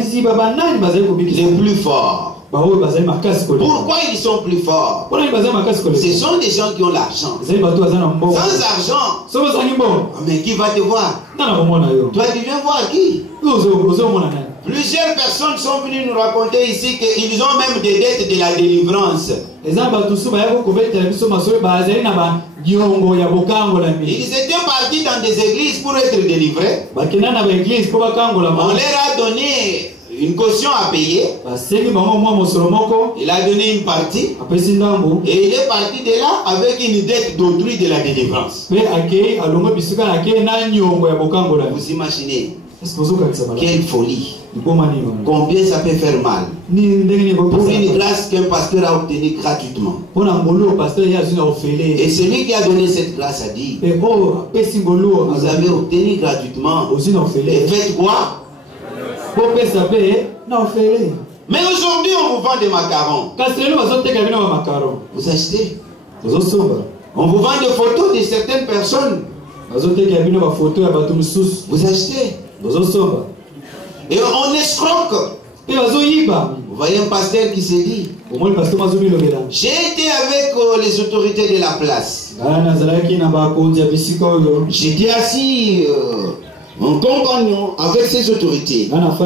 plus forts. Pourquoi ils sont plus forts? Ce sont des gens qui ont l'argent. Sans argent, mais qui va te voir? Toi, tu viens voir qui? Plusieurs personnes sont venues nous raconter ici qu'ils ont même des dettes de la délivrance. Ils étaient partis dans des églises pour être délivrés. On leur a donné une caution à payer. Il a donné une partie. Et il est parti de là avec une dette d'autrui de la délivrance. Vous imaginez? Quelle folie. Combien ça peut faire mal pour une grâce qu'un pasteur a obtenue gratuitement. Et celui qui a donné cette grâce a dit, vous avez obtenu gratuitement. Et faites quoi? Mais aujourd'hui on vous vend des macarons. Vous achetez. On vous vend des photos de certaines personnes. Vous achetez. Et on escroque. Vous voyez un pasteur qui se dit, j'ai été avec les autorités de la place. J'étais assis en compagnon avec ces autorités. Alors,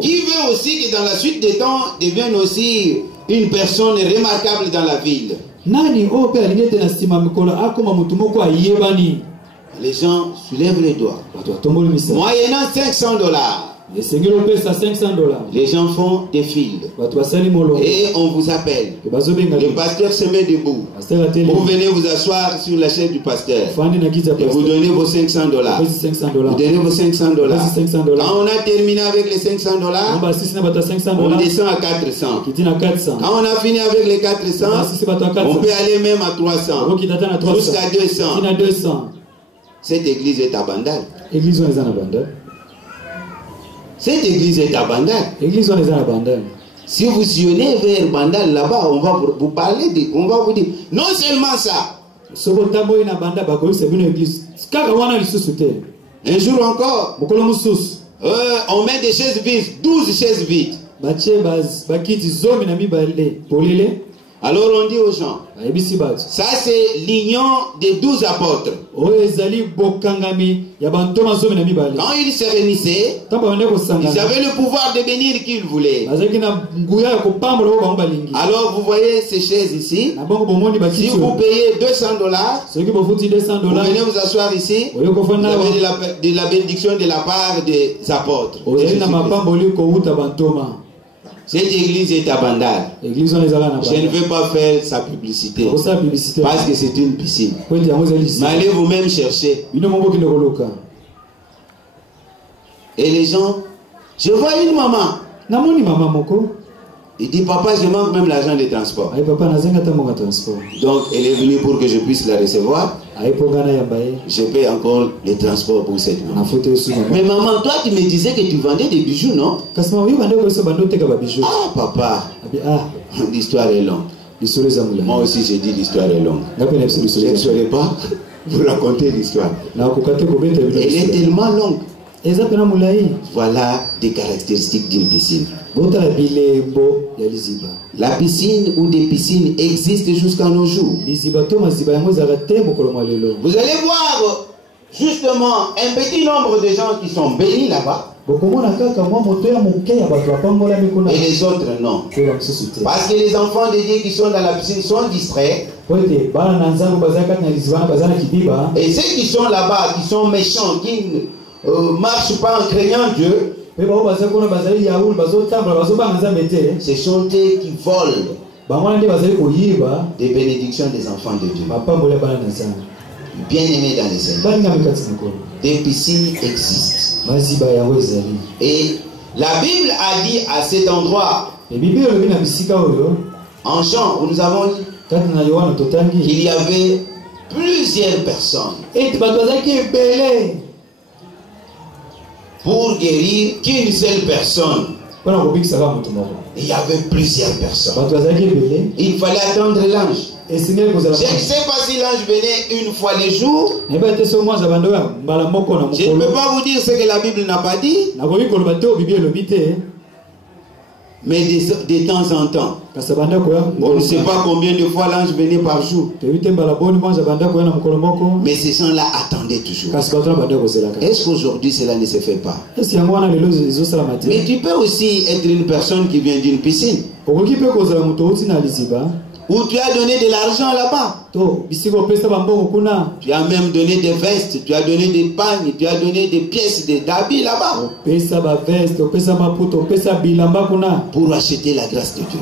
qui veut aussi que dans la suite des temps devienne aussi une personne remarquable dans la ville? Les gens soulèvent les doigts. Moyennant $500, les gens font des files. Et on vous appelle. Le pasteur se met debout. Vous venez vous asseoir sur la chaise du pasteur. Et vous donnez vos $500. Vous donnez vos $500. Quand on a terminé avec les $500, on descend à 400. Quand on a fini avec les 400, on peut aller même à 300. Jusqu'à 200. Cette église est à Bandal. Cette église est à Bandal. Si vous sillonnez vers Bandal là-bas, on va vous parler, on va vous dire, non seulement ça. Un jour encore, on met des chaises vides, 12 chaises vides. Alors on dit aux gens, ça c'est l'union des 12 apôtres. Quand ils se réunissaient, ils avaient le pouvoir de bénir qui ils voulaient. Alors vous voyez ces chaises ici. Si vous payez $200, vous venez vous asseoir ici, vous avez de la bénédiction de la part des apôtres. Cette église est à Bandal. Je ne veux pas faire sa publicité parce que c'est une piscine. Mais allez vous-même chercher. Et les gens, je vois une maman. Il dit, papa, je manque même l'argent de transport. Donc, elle est venue pour que je puisse la recevoir. Je paye encore les transports pour cette nuit. Mais maman, toi, tu me disais que tu vendais des bijoux, non? Ah, papa, l'histoire est longue. Moi aussi, j'ai dit l'histoire est longue. Je ne saurais pas vous raconter l'histoire. Elle est tellement longue. Voilà des caractéristiques d'une piscine. La piscine ou des piscines existent jusqu'à nos jours. Vous allez voir justement un petit nombre de gens qui sont bénis là-bas. Et les autres non. Parce que les enfants de Dieu qui sont dans la piscine sont distraits. Et ceux qui sont là-bas, qui sont méchants, qui ne marchent pas en craignant Dieu, ce sont eux qui volent des bénédictions des enfants de Dieu. Bien-aimés dans les Seigneur, des piscines existent. Et la Bible a dit à cet endroit, en Jean, où nous avons dit qu'il y avait plusieurs personnes pour guérir qu'une seule personne. Il y avait plusieurs personnes. Il fallait attendre l'ange. Je ne sais pas si l'ange venait une fois les jours. Je ne peux pas vous dire ce que la Bible n'a pas dit. Mais de temps en temps. On ne sait pas combien de fois l'ange venait par jour. Mais ces gens-là attendaient toujours. Est-ce qu'aujourd'hui cela ne se fait pas? Mais tu peux aussi être une personne qui vient d'une piscine. Où tu as donné de l'argent là-bas. Tu as même donné des vestes, tu as donné des pagnes, tu as donné des pièces d'habits là-bas. Pour acheter la grâce de Dieu.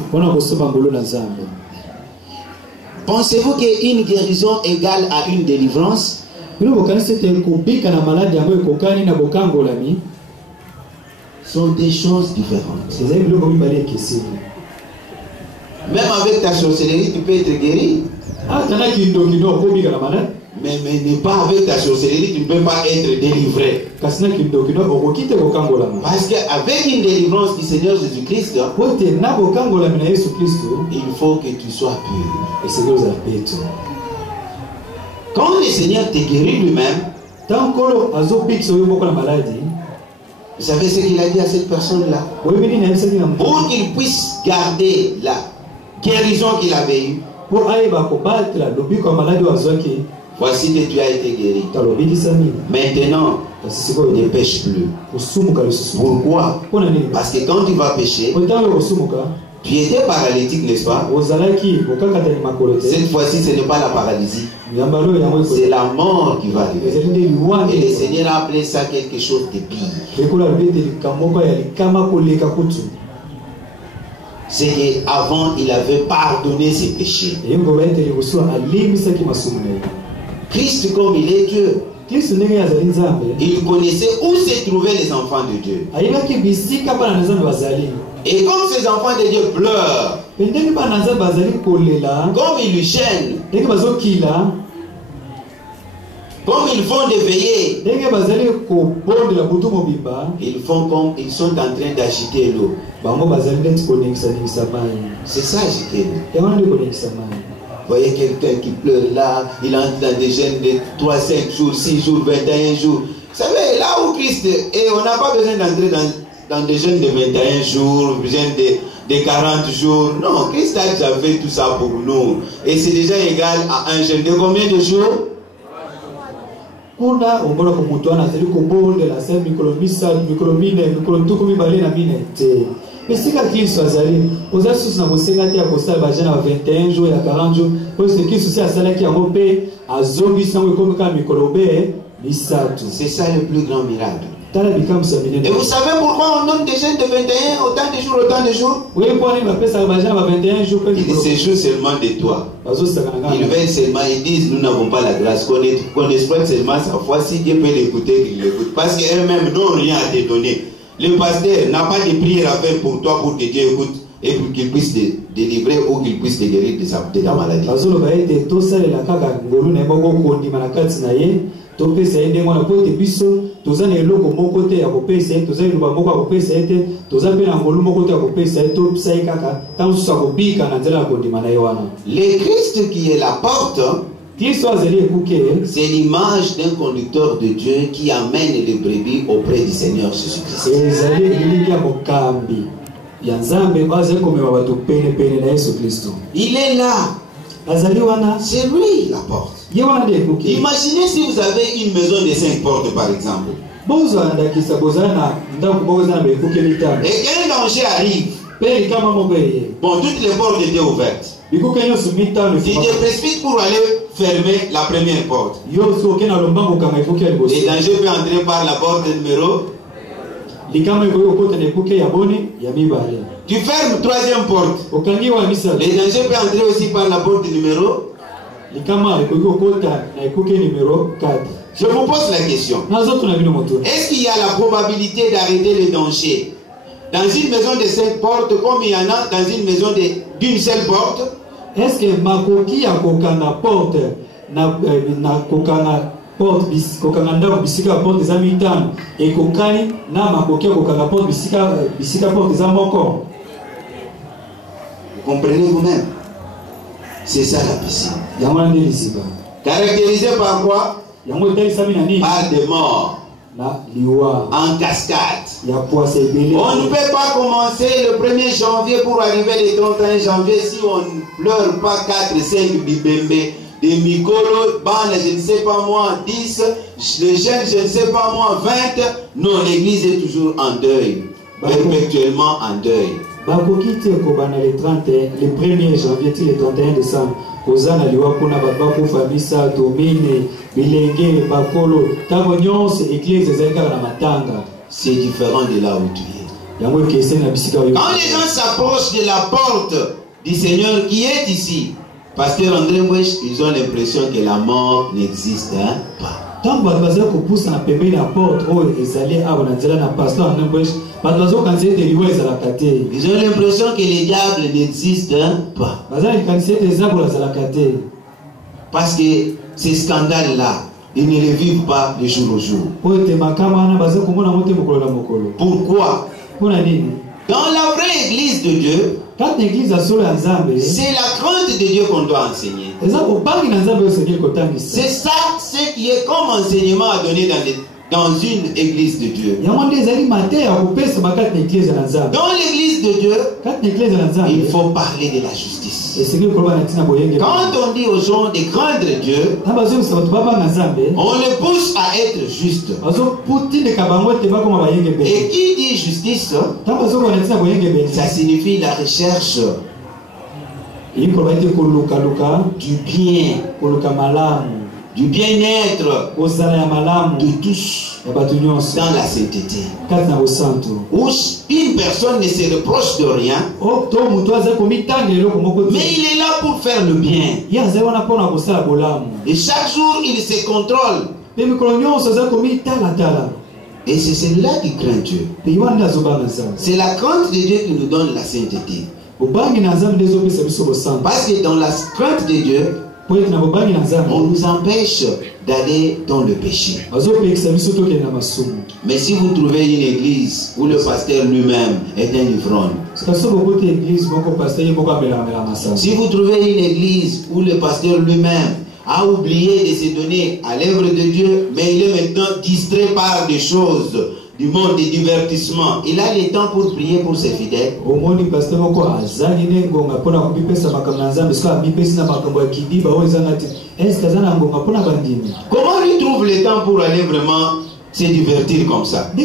Pensez-vous qu'une guérison égale à une délivrance? Sont des choses différentes. Même avec ta sorcellerie, tu peux être guéri. Mais pas avec ta sorcellerie, tu ne peux pas être délivré. Parce qu'avec une délivrance du Seigneur Jésus-Christ, il faut que tu sois pur. Quand le Seigneur te guérit lui-même, vous savez ce qu'il a dit à cette personne-là? Pour qu'il puisse garder la guérison qu'il avait eue. Voici que tu as été guéri. Maintenant, ne pêche plus. Pourquoi? Parce que quand tu vas pécher, tu étais paralytique, n'est-ce pas? Cette fois-ci, ce n'est pas la paralysie. C'est la mort qui va arriver. Et le Seigneur a appelé ça quelque chose de pire. C'est qu'avant, il avait pardonné ses péchés. Christ, comme il est Dieu, il connaissait où se trouvaient les enfants de Dieu. Et comme ces enfants de Dieu pleurent, comme ils lui gênent, comme ils font des veillées, ils font comme ils sont en train d'agiter l'eau. C'est ça, agiter l'eau. Vous voyez quelqu'un qui pleure là, il entre dans des jeûnes de 3, 5 jours, 6 jours, 21 jours. Vous savez, là où Christ est, et on n'a pas besoin d'entrer dans des jeûnes de 21 jours, jeûnes de 40 jours. Non, Christ a déjà fait tout ça pour nous. Et c'est déjà égal à un jeûne de combien de jours? Mais si quelqu'un soit allé, aux assos n'a pas ségaté à postal bajana à 21 jours et à 40 jours, parce que qui soucie à cela qui a repé à zombie sans comme quand microbé, c'est ça le plus grand miracle. Et vous savez pourquoi on donne des jeunes de 21, autant de jours, autant de jours? Oui, pour aller m'appeler ça bajana à 21 jours. Il se joue seulement de toi. Ils veulent seulement, ils disent nous n'avons pas la grâce, qu'on exploite seulement sa foi. Si Dieu peut l'écouter, qu'il l'écoute. Parce qu'eux-mêmes n'ont rien à te donner. le pasteur n'a pas de prière à faire pour toi pour que Dieu écoute et pour qu'il puisse te délivrer ou qu'il puisse te guérir de ta maladie. Le Christ qui est la porte, c'est l'image d'un conducteur de Dieu qui amène les brebis auprès du Seigneur Jésus-Christ. Il est là. C'est lui la porte. Imaginez si vous avez une maison de 5 portes par exemple. Et qu'un danger arrive. Bon, toutes les portes étaient ouvertes. Tu te précipites pour aller fermer la première porte. Le danger peut entrer par la porte numéro. Tu fermes troisième porte. Le danger peut entrer aussi par la porte numéro. Je vous pose la question. Est-ce qu'il y a la probabilité d'arrêter les dangers dans une maison de 5 portes comme il y en a dans une maison d'une seule porte? Est-ce que makoki ya kokanga porte na porte bisika porte za mitano et kokani na makoki ya kokanga porte bisika porte za moko? Vous comprenez vous-même? C'est ça la piscine. Caractérisé par quoi? Par des morts. En cascade. On ne peut pas commencer le 1er janvier pour arriver le 31 janvier si on ne pleure pas 4, 5 bibembe, des mikolo, je ne sais pas moi, 10, les jeunes, je ne sais pas moi, 20. Non, l'église est toujours en deuil, perpétuellement en deuil. Le 1er janvier, le 31 décembre. C'est différent de là où tu es. Quand les gens s'approchent de la porte du Seigneur qui est ici, Pasteur André Mbouech, ils ont l'impression que la mort n'existe pas. Ils ont l'impression que les diables n'existent pas. Parce que ces scandales-là, ils ne les vivent pas de jour au jour. Pourquoi? Dans la vraie église de Dieu, c'est la crainte de Dieu qu'on doit enseigner. C'est ça ce qui est comme enseignement à donner dans une église de Dieu. Dans l'église de Dieu, il faut parler de la justice. Quand on dit aux gens de craindre Dieu, on les pousse à être juste. Et qui dit justice, ça signifie la recherche du bien-être de tous dans la sainteté. Où une personne ne se reproche de rien, mais il est là pour faire le bien. Et chaque jour, il se contrôle. Et c'est celui-là qui craint Dieu. C'est la crainte de Dieu qui nous donne la sainteté. Parce que dans la crainte de Dieu, on nous empêche d'aller dans le péché. Mais si vous trouvez une église où le pasteur lui-même est un ivrogne, si vous trouvez une église où le pasteur lui-même a oublié de se donner à l'œuvre de Dieu, mais il est maintenant distrait par des choses du monde des divertissements, il a le temps pour prier pour ses fidèles. Comment lui trouve le temps pour aller vraiment se divertir comme ça? Il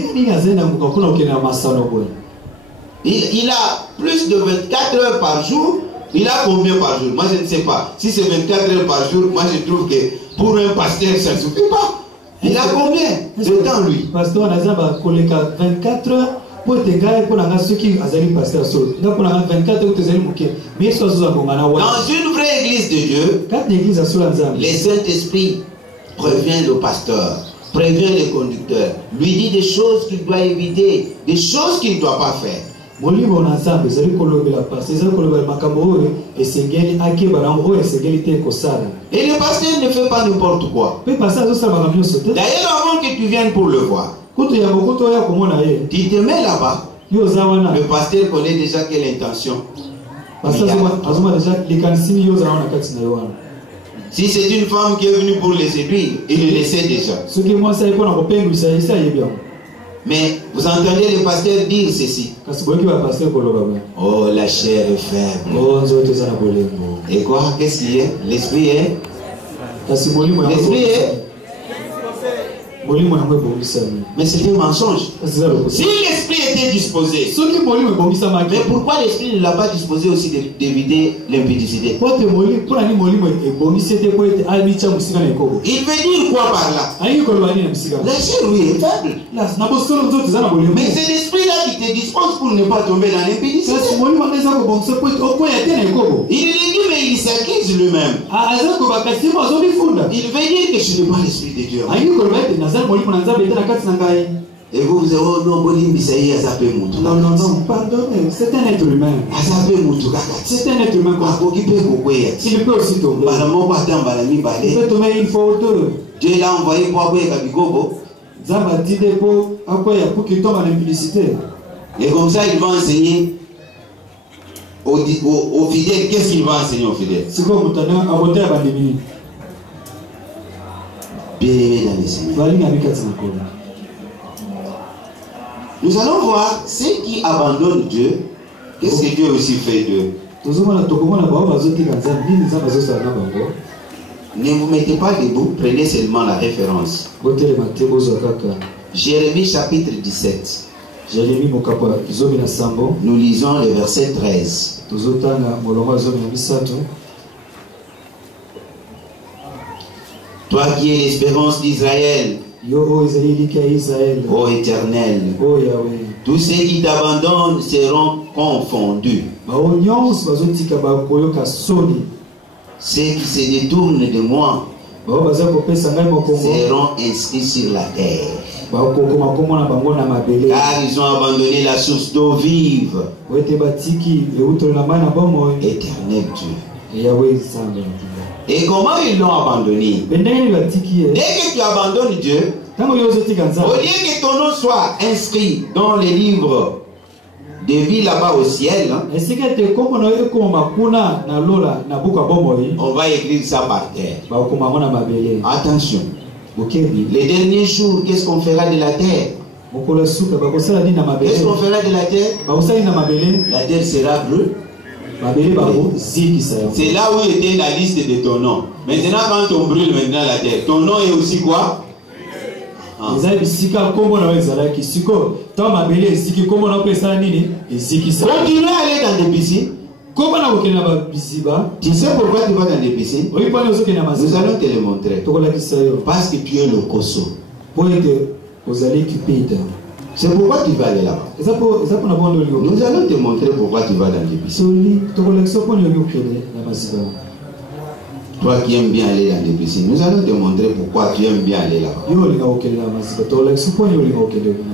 a plus de 24 heures par jour. Il a combien par jour? Moi je ne sais pas. Si c'est 24 heures par jour, moi je trouve que pour un pasteur ça ne suffit pas. Il a combien de temps lui? Pasteur Nazaba koleka 24 heures pour te gagner pour la ceux qui azali pasteur sol. Là pour la 24 heures te zali muke. Mais soit zo ngana wa. Dans une vraie église de Dieu, le Saint-Esprit prévient le pasteur prévient le conducteur, lui dit des choses qu'il doit éviter, des choses qu'il ne doit pas faire. Et le pasteur ne fait pas n'importe quoi. D'ailleurs, avant que tu viennes pour le voir, tu te mets là-bas. Le pasteur connaît déjà quelle intention. Si c'est une femme qui est venue pour les séduire, il le sait déjà. Mais vous entendez le pasteur dire ceci. Oh, la chair est faible. Et quoi? Qu'est-ce qu'il y a? L'esprit est? L'esprit est? Mais c'est un mensonge. Si l'esprit était disposé, mais pourquoi l'esprit ne l'a pas disposé aussi d'éviter l'impudicité? Il veut dire quoi par là? La chair, oui, est faible. Mais c'est l'esprit-là qui te dispose pour ne pas tomber dans l'impudicité. Il le dit, mais il s'accuse lui-même. Il veut dire que je n'ai pas l'esprit de Dieu. Et vous dites, oh non, pardonnez, c'est un être humain. C'est un être humain. Il peut aussi tomber. Il peut tomber une fois ou deux. Dieu l'a envoyé pour avoir et comme ça, il va enseigner aux fidèles. Qu'est-ce qu'il va enseigner aux fidèles? Bien-aimés dans les Seigneurs. Nous allons voir ceux qui abandonnent Dieu. Qu'est-ce que Dieu aussi fait d'eux? Ne vous mettez pas debout, prenez seulement la référence. Jérémie chapitre 17. Nous lisons le verset 13. Toi qui es l'espérance d'Israël, ô Éternel, tous ceux qui t'abandonnent seront confondus. Ceux qui se détournent de moi seront inscrits sur la terre. Car ils ont abandonné la source d'eau vive. Éternel Dieu. Et comment ils l'ont abandonné? Dès que tu abandonnes Dieu, au lieu que ton nom soit inscrit dans les livres de vie là-bas au ciel, on va écrire ça par terre. Attention. Les derniers jours, qu'est-ce qu'on fera de la terre? Qu'est-ce qu'on fera de la terre? La terre sera bleue. C'est là où était la liste de ton nom. Maintenant, quand on brûle maintenant la terre, ton nom est aussi quoi? Continuez à aller dans des piscines. Tu sais pourquoi tu vas dans des piscines? Nous allons te le montrer. Parce que tu es le Koso. C'est pourquoi tu vas aller là-bas. Nous allons te montrer pourquoi tu vas dans les piscines. Toi qui aimes bien aller dans les piscines, nous allons te montrer pourquoi tu aimes bien aller là-bas.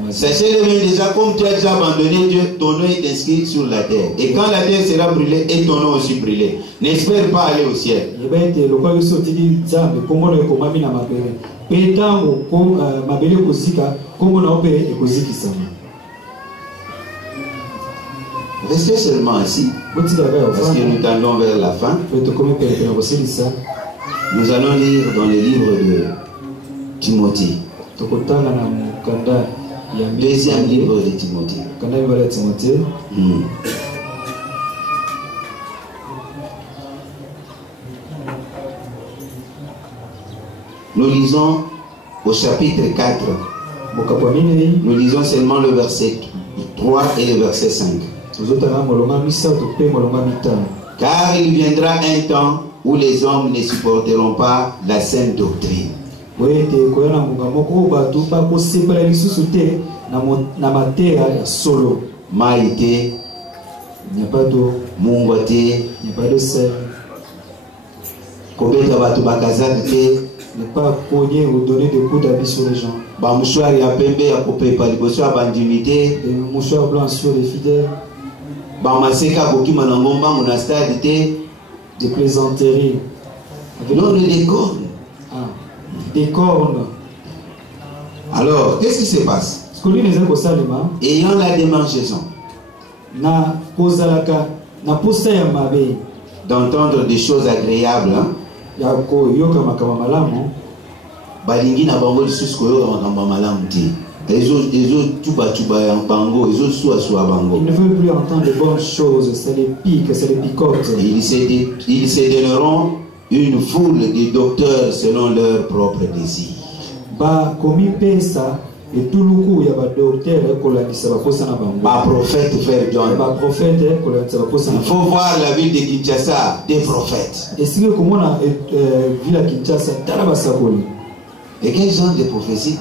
Sachez-le bien déjà, comme tu as déjà abandonné Dieu, ton nom est inscrit sur la terre. Et quand la terre sera brûlée, et ton nom aussi brûlé. N'espère pas aller au ciel. Restez seulement assis. Parce que nous tendons vers la fin. Nous allons lire dans le livre de Timothée. Deuxième livre de Timothée. Nous lisons au chapitre 4. Nous lisons seulement le verset 3 et le verset 5. Car il viendra un temps où les hommes ne supporteront pas la saine doctrine. Maïté, Mungwate, Kobeta Batu Bakazakte, Ne pas cogner ou donner des coups d'habit sur les gens. Des mouchoirs blancs sur les fidèles. Des plaisanteries. Non, des cornes. Ah, des cornes. Alors, qu'est-ce qui se passe? Ayant la démangeaison d'entendre des choses agréables, balingi na bango lisusu koyoka makambo malamu te. Il ne veut plus entendre de bonnes choses, c'est les piques, c'est les picotes. Ils se donneront une foule de docteurs selon leurs propres désirs. Et tout le coup, il y a des docteurs qui prophète, frère John. Il faut voir la ville de Kinshasa, des prophètes. Et quel genre de prophétie?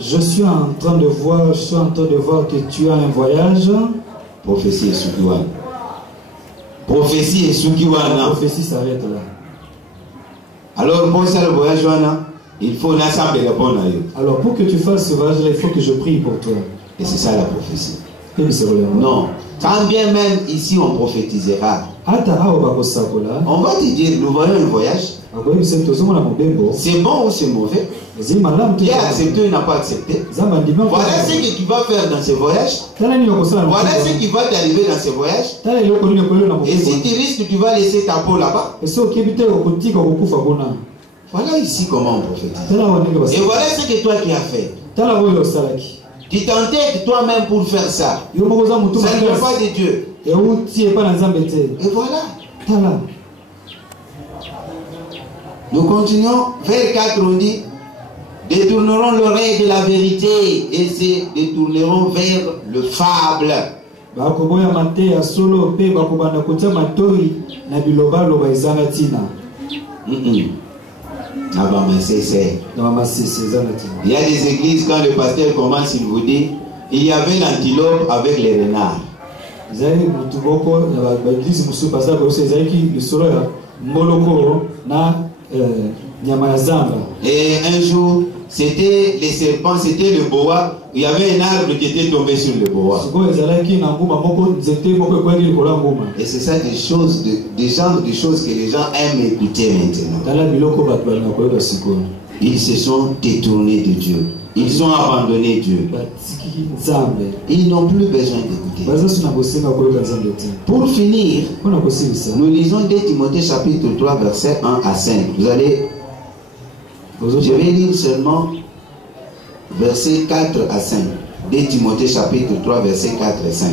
Je suis en train de voir que tu as un voyage. Prophétie et Sukiwana. Prophétie et Sukiwana. La prophétie s'arrête là. Alors pour ça le voyage, il faut l'assembler la bonne. Alors pour que tu fasses ce voyage là, il faut que je prie pour toi. Et c'est ça la prophétie. Non. Quand bien même ici on prophétisera, on va te dire, nous voyons un voyage. C'est bon ou c'est mauvais? Qui a accepté ou n'a pas accepté? Voilà ce que tu vas faire dans ce voyage. Voilà ce qui va t'arriver dans ce voyage. Et si tu risques, tu vas laisser ta peau là-bas. Voilà ici comment on prophétise. Et voilà ce que toi tu as fait. Tu t'entêtes toi-même pour faire ça. Ça ne vient pas de Dieu. Et voilà. Nous continuons. Vers 4, on dit: détourneront l'oreille de la vérité et se détourneront vers le fable. Il y a des églises, quand le pasteur commence, il vous dit: il y avait l'antilope avec les renards. Et un jour, c'était les serpents, c'était le boa. Il y avait un arbre qui était tombé sur le boa. Et c'est ça des choses, des genres de choses que les gens aiment écouter maintenant. Ils se sont détournés de Dieu. Ils ont abandonné Dieu. Ils n'ont plus besoin d'écouter. Pour finir, nous lisons 2 Timothée chapitre 3 verset 1 à 5. Je vais lire seulement verset 4 à 5. 2 Timothée chapitre 3 verset 4 et 5.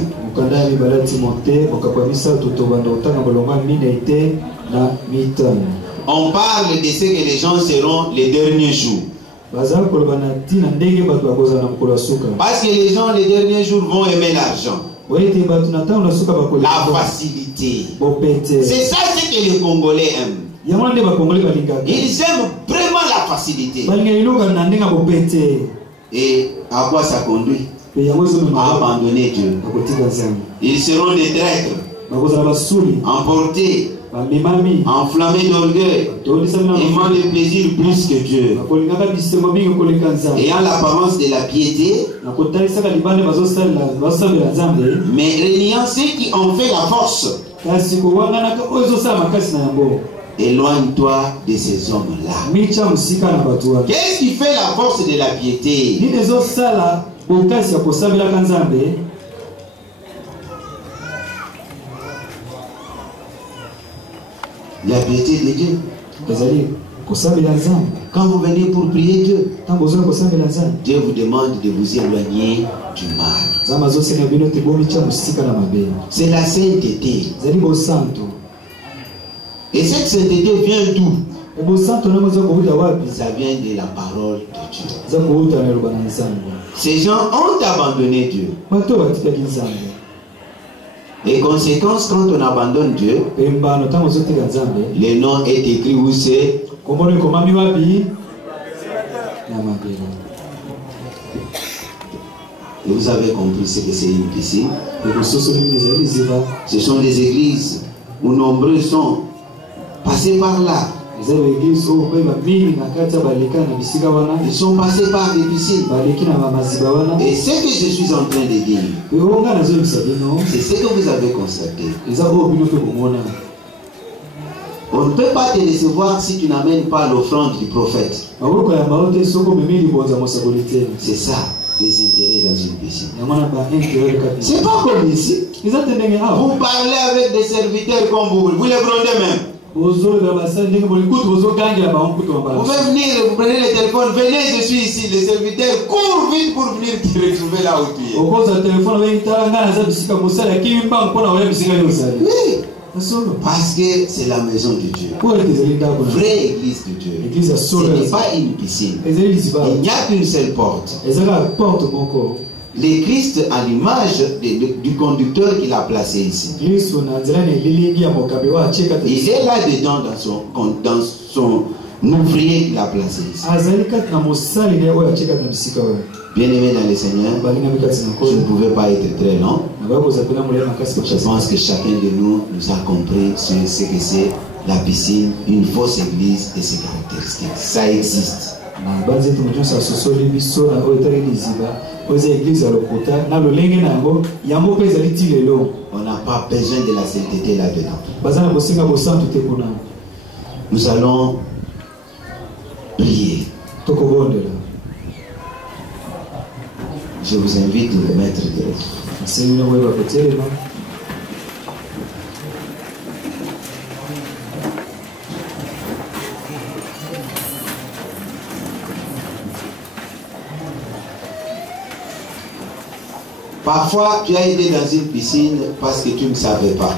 On parle de ce que les gens seront les derniers jours. Parce que les gens les derniers jours vont aimer l'argent, la facilité. C'est ça ce que les Congolais aiment. Ils aiment vraiment la facilité. Et à quoi ça conduit? À abandonner Dieu. Ils seront des traîtres, emportés, enflammés d'orgueil, aimant le plaisir plus que Dieu, ayant l'apparence de la piété, mais régnant ceux qui en fait la force. Éloigne-toi de ces hommes-là. Qu'est-ce qui fait la force de la piété? La piété de Dieu. Quand vous venez pour prier Dieu, Dieu vous demande de vous éloigner du mal. C'est la sainteté. Et cette sainteté vient d'où? Ça vient de la parole de Dieu. Ces gens ont abandonné Dieu. Les conséquences quand on abandonne Dieu, le nom est écrit où c'est? Et vous avez compris ce que c'est une piscine. Ce sont des églises où nombreux sont passés par là. Ils sont passés par des piscines. Et ce que je suis en train de dire, c'est ce que vous avez constaté. On ne peut pas te recevoir si tu n'amènes pas l'offrande du prophète. C'est ça, des intérêts dans une piscine. C'est pas comme ici. Vous parlez avec des serviteurs comme vous les grondez même. Vous pouvez venir, vous prenez le téléphone, venez, je suis ici. Les serviteurs courent vite pour venir te retrouver là où tu es. Oui. Parce que c'est la maison de Dieu. Vraie église de Dieu. Ce n'est pas une piscine. Il n'y a qu'une seule porte. Le Christ à l'image du conducteur qu'il a placé ici. Il est là dedans dans son ouvrier qu'il a placé ici. Bien aimé dans le Seigneur, je ne pouvais pas être très long. Je pense que chacun de nous a compris ce que c'est la piscine, une fausse église et ses caractéristiques. Ça existe. On n'a pas besoin de la sainteté là-dedans. Nous allons prier. Je vous invite de le mettre direct. Parfois, tu as été dans une piscine parce que tu ne savais pas.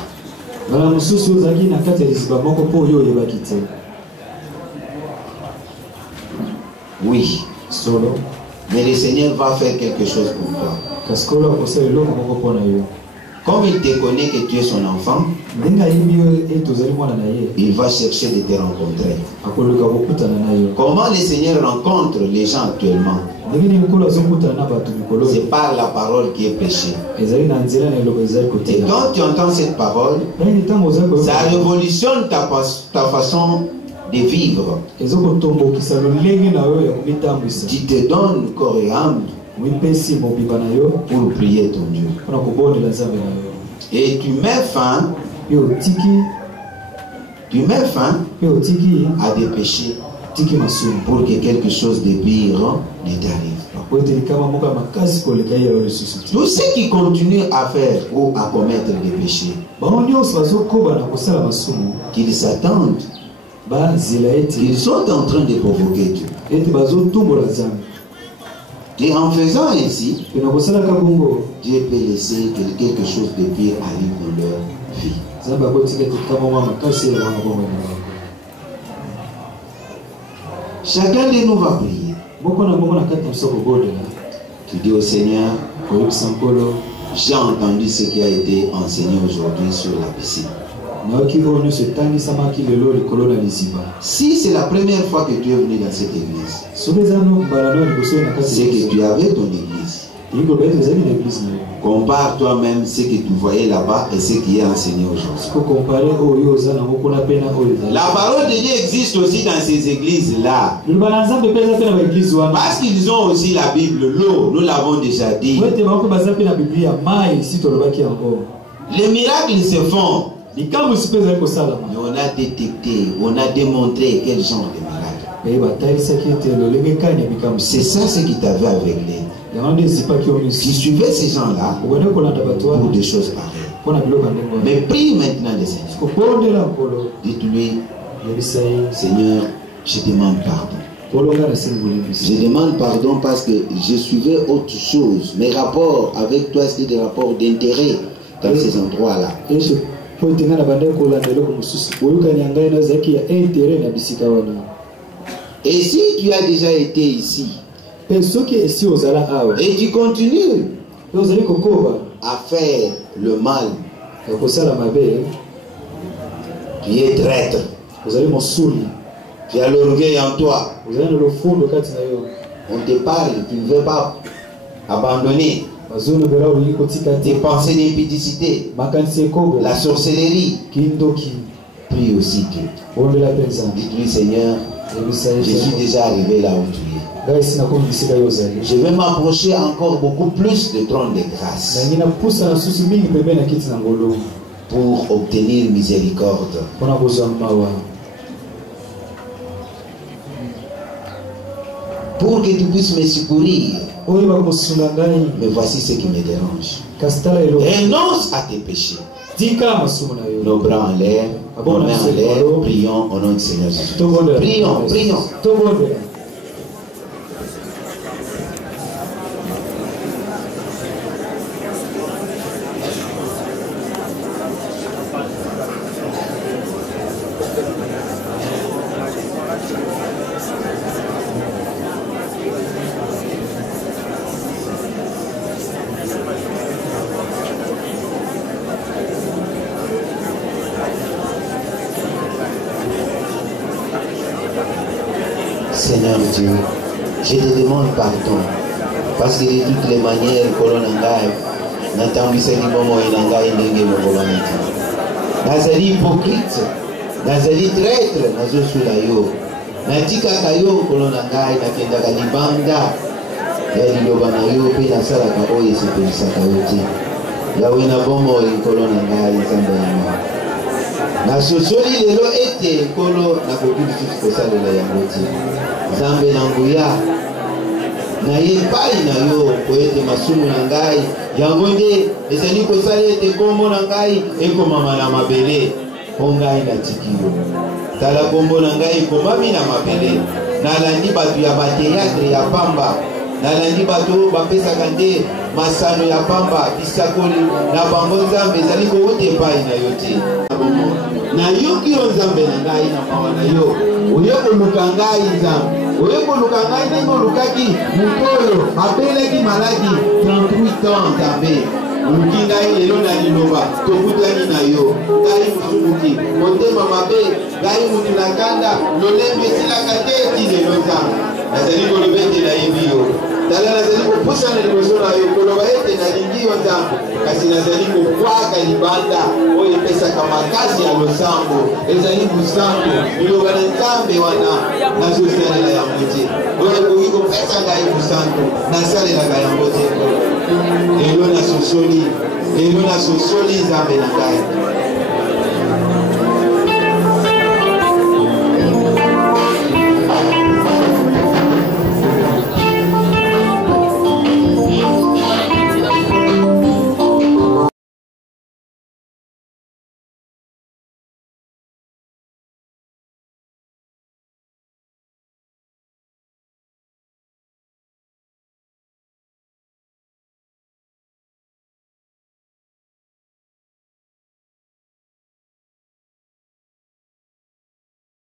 Oui. Mais le Seigneur va faire quelque chose pour toi. Comme il te connaît que tu es son enfant, il va chercher de te rencontrer. Comment le Seigneur rencontre les gens actuellement? C'est par la parole qui est prêchée. Et quand tu entends cette parole, ça révolutionne ta façon de vivre. Tu te donnes corps et âme pour prier ton Dieu. Et tu mets fin à des péchés pour que quelque chose de pire ne t'arrive pas. Tous ceux qui continuent à faire ou à commettre des péchés, qu'ils s'attendent, ils sont en train de provoquer Dieu. Et en faisant ainsi, Dieu peut laisser que quelque chose de pire arrive dans leur vie. Chacun de nous va prier. Tu dis au Seigneur, j'ai entendu ce qui a été enseigné aujourd'hui sur la piscine. Si c'est la première fois que tu es venu dans cette église, c'est que tu avais ton église. Compare toi-même ce que tu voyais là-bas et ce qui est enseigné aujourd'hui. La parole de Dieu existe aussi dans ces églises-là. Parce qu'ils ont aussi la Bible, l'eau, nous l'avons déjà dit. Les miracles se font. Mais on a détecté, on a démontré quel genre de miracle. C'est ça ce qui t'avait aveuglé. Tu suivais ces gens-là pour des choses pareilles. Mais prie maintenant le Seigneur. Dites-lui, Seigneur, je demande pardon. Je demande pardon parce que je suivais autre chose. Mes rapports avec toi, c'était des rapports d'intérêt dans ces endroits-là. Et si tu as déjà été ici et tu continues à faire le mal, tu es traître, tu as l'orgueil en toi, on te parle, tu ne veux pas abandonner. des pensées d'impudicité, la sorcellerie. Prie aussi Dieu. Dites-lui, Seigneur, je suis déjà arrivé là où tu es. Je vais m'approcher encore beaucoup plus de trône de grâce pour obtenir miséricorde. Pour que tu puisses me secourir. Mais voici ce qui me dérange. Renonce à tes péchés. Nos bras en l'air, nos mains en l'air, prions au nom du Seigneur Jésus. Prions, prions. Seigneur Dieu, je te demande pardon parce que de toutes les manières nazali hypocrite, nazali traître, nazosula yo, natikaka yo kolona ngai nakendaka libanda ya liloba na yo pe nasalaka oyo esepelisaka yo te. Yawe na bomoi kolona ngai nzambe ya moi. Nasosoli lelo ete kolo nakoki lisusu kosalela yango te. Nzambe na nguya na ye epai na yo po ete masumu na ngai yango nde ezali kosala ete kombo na ngai ekomama na mabele mpo ngai natiki yo. Tala kombo na ngai ekomami na mabele. Nalandi bato ya bateatre ya pamba, nalandi bato bapesaka nde masano ya pamba bisakoli na bango. Nzambe ezali kowuta epai na yo te. Nayoki yo Nzambe na ngai na mawa na yo, oye koluka ngai Nzambe, oye koluka ngai ndenge olukaki moto oyo abelaki maladi 38 ans. Nzambe oluki ngai lelo na liloba tokutani na yo. Ngai mosumuki motema mabe, ngai mutu na kanda lolembo esilaka te eti lelo Nzambe nazali koloba ete nayebi yo. Tala nazali kopusana liboso na yo koloba ete nalingi yo Nzambe, kasi nazali kokwaka libanda oyo epesaka makasi ya losambo, ezali busambo liloba na Nzambe wana nazosalela yango te. Oyo ekoki kopesa ngai busambo nasalelaka yango te. Lelo nasosoli Nzambe na ngai.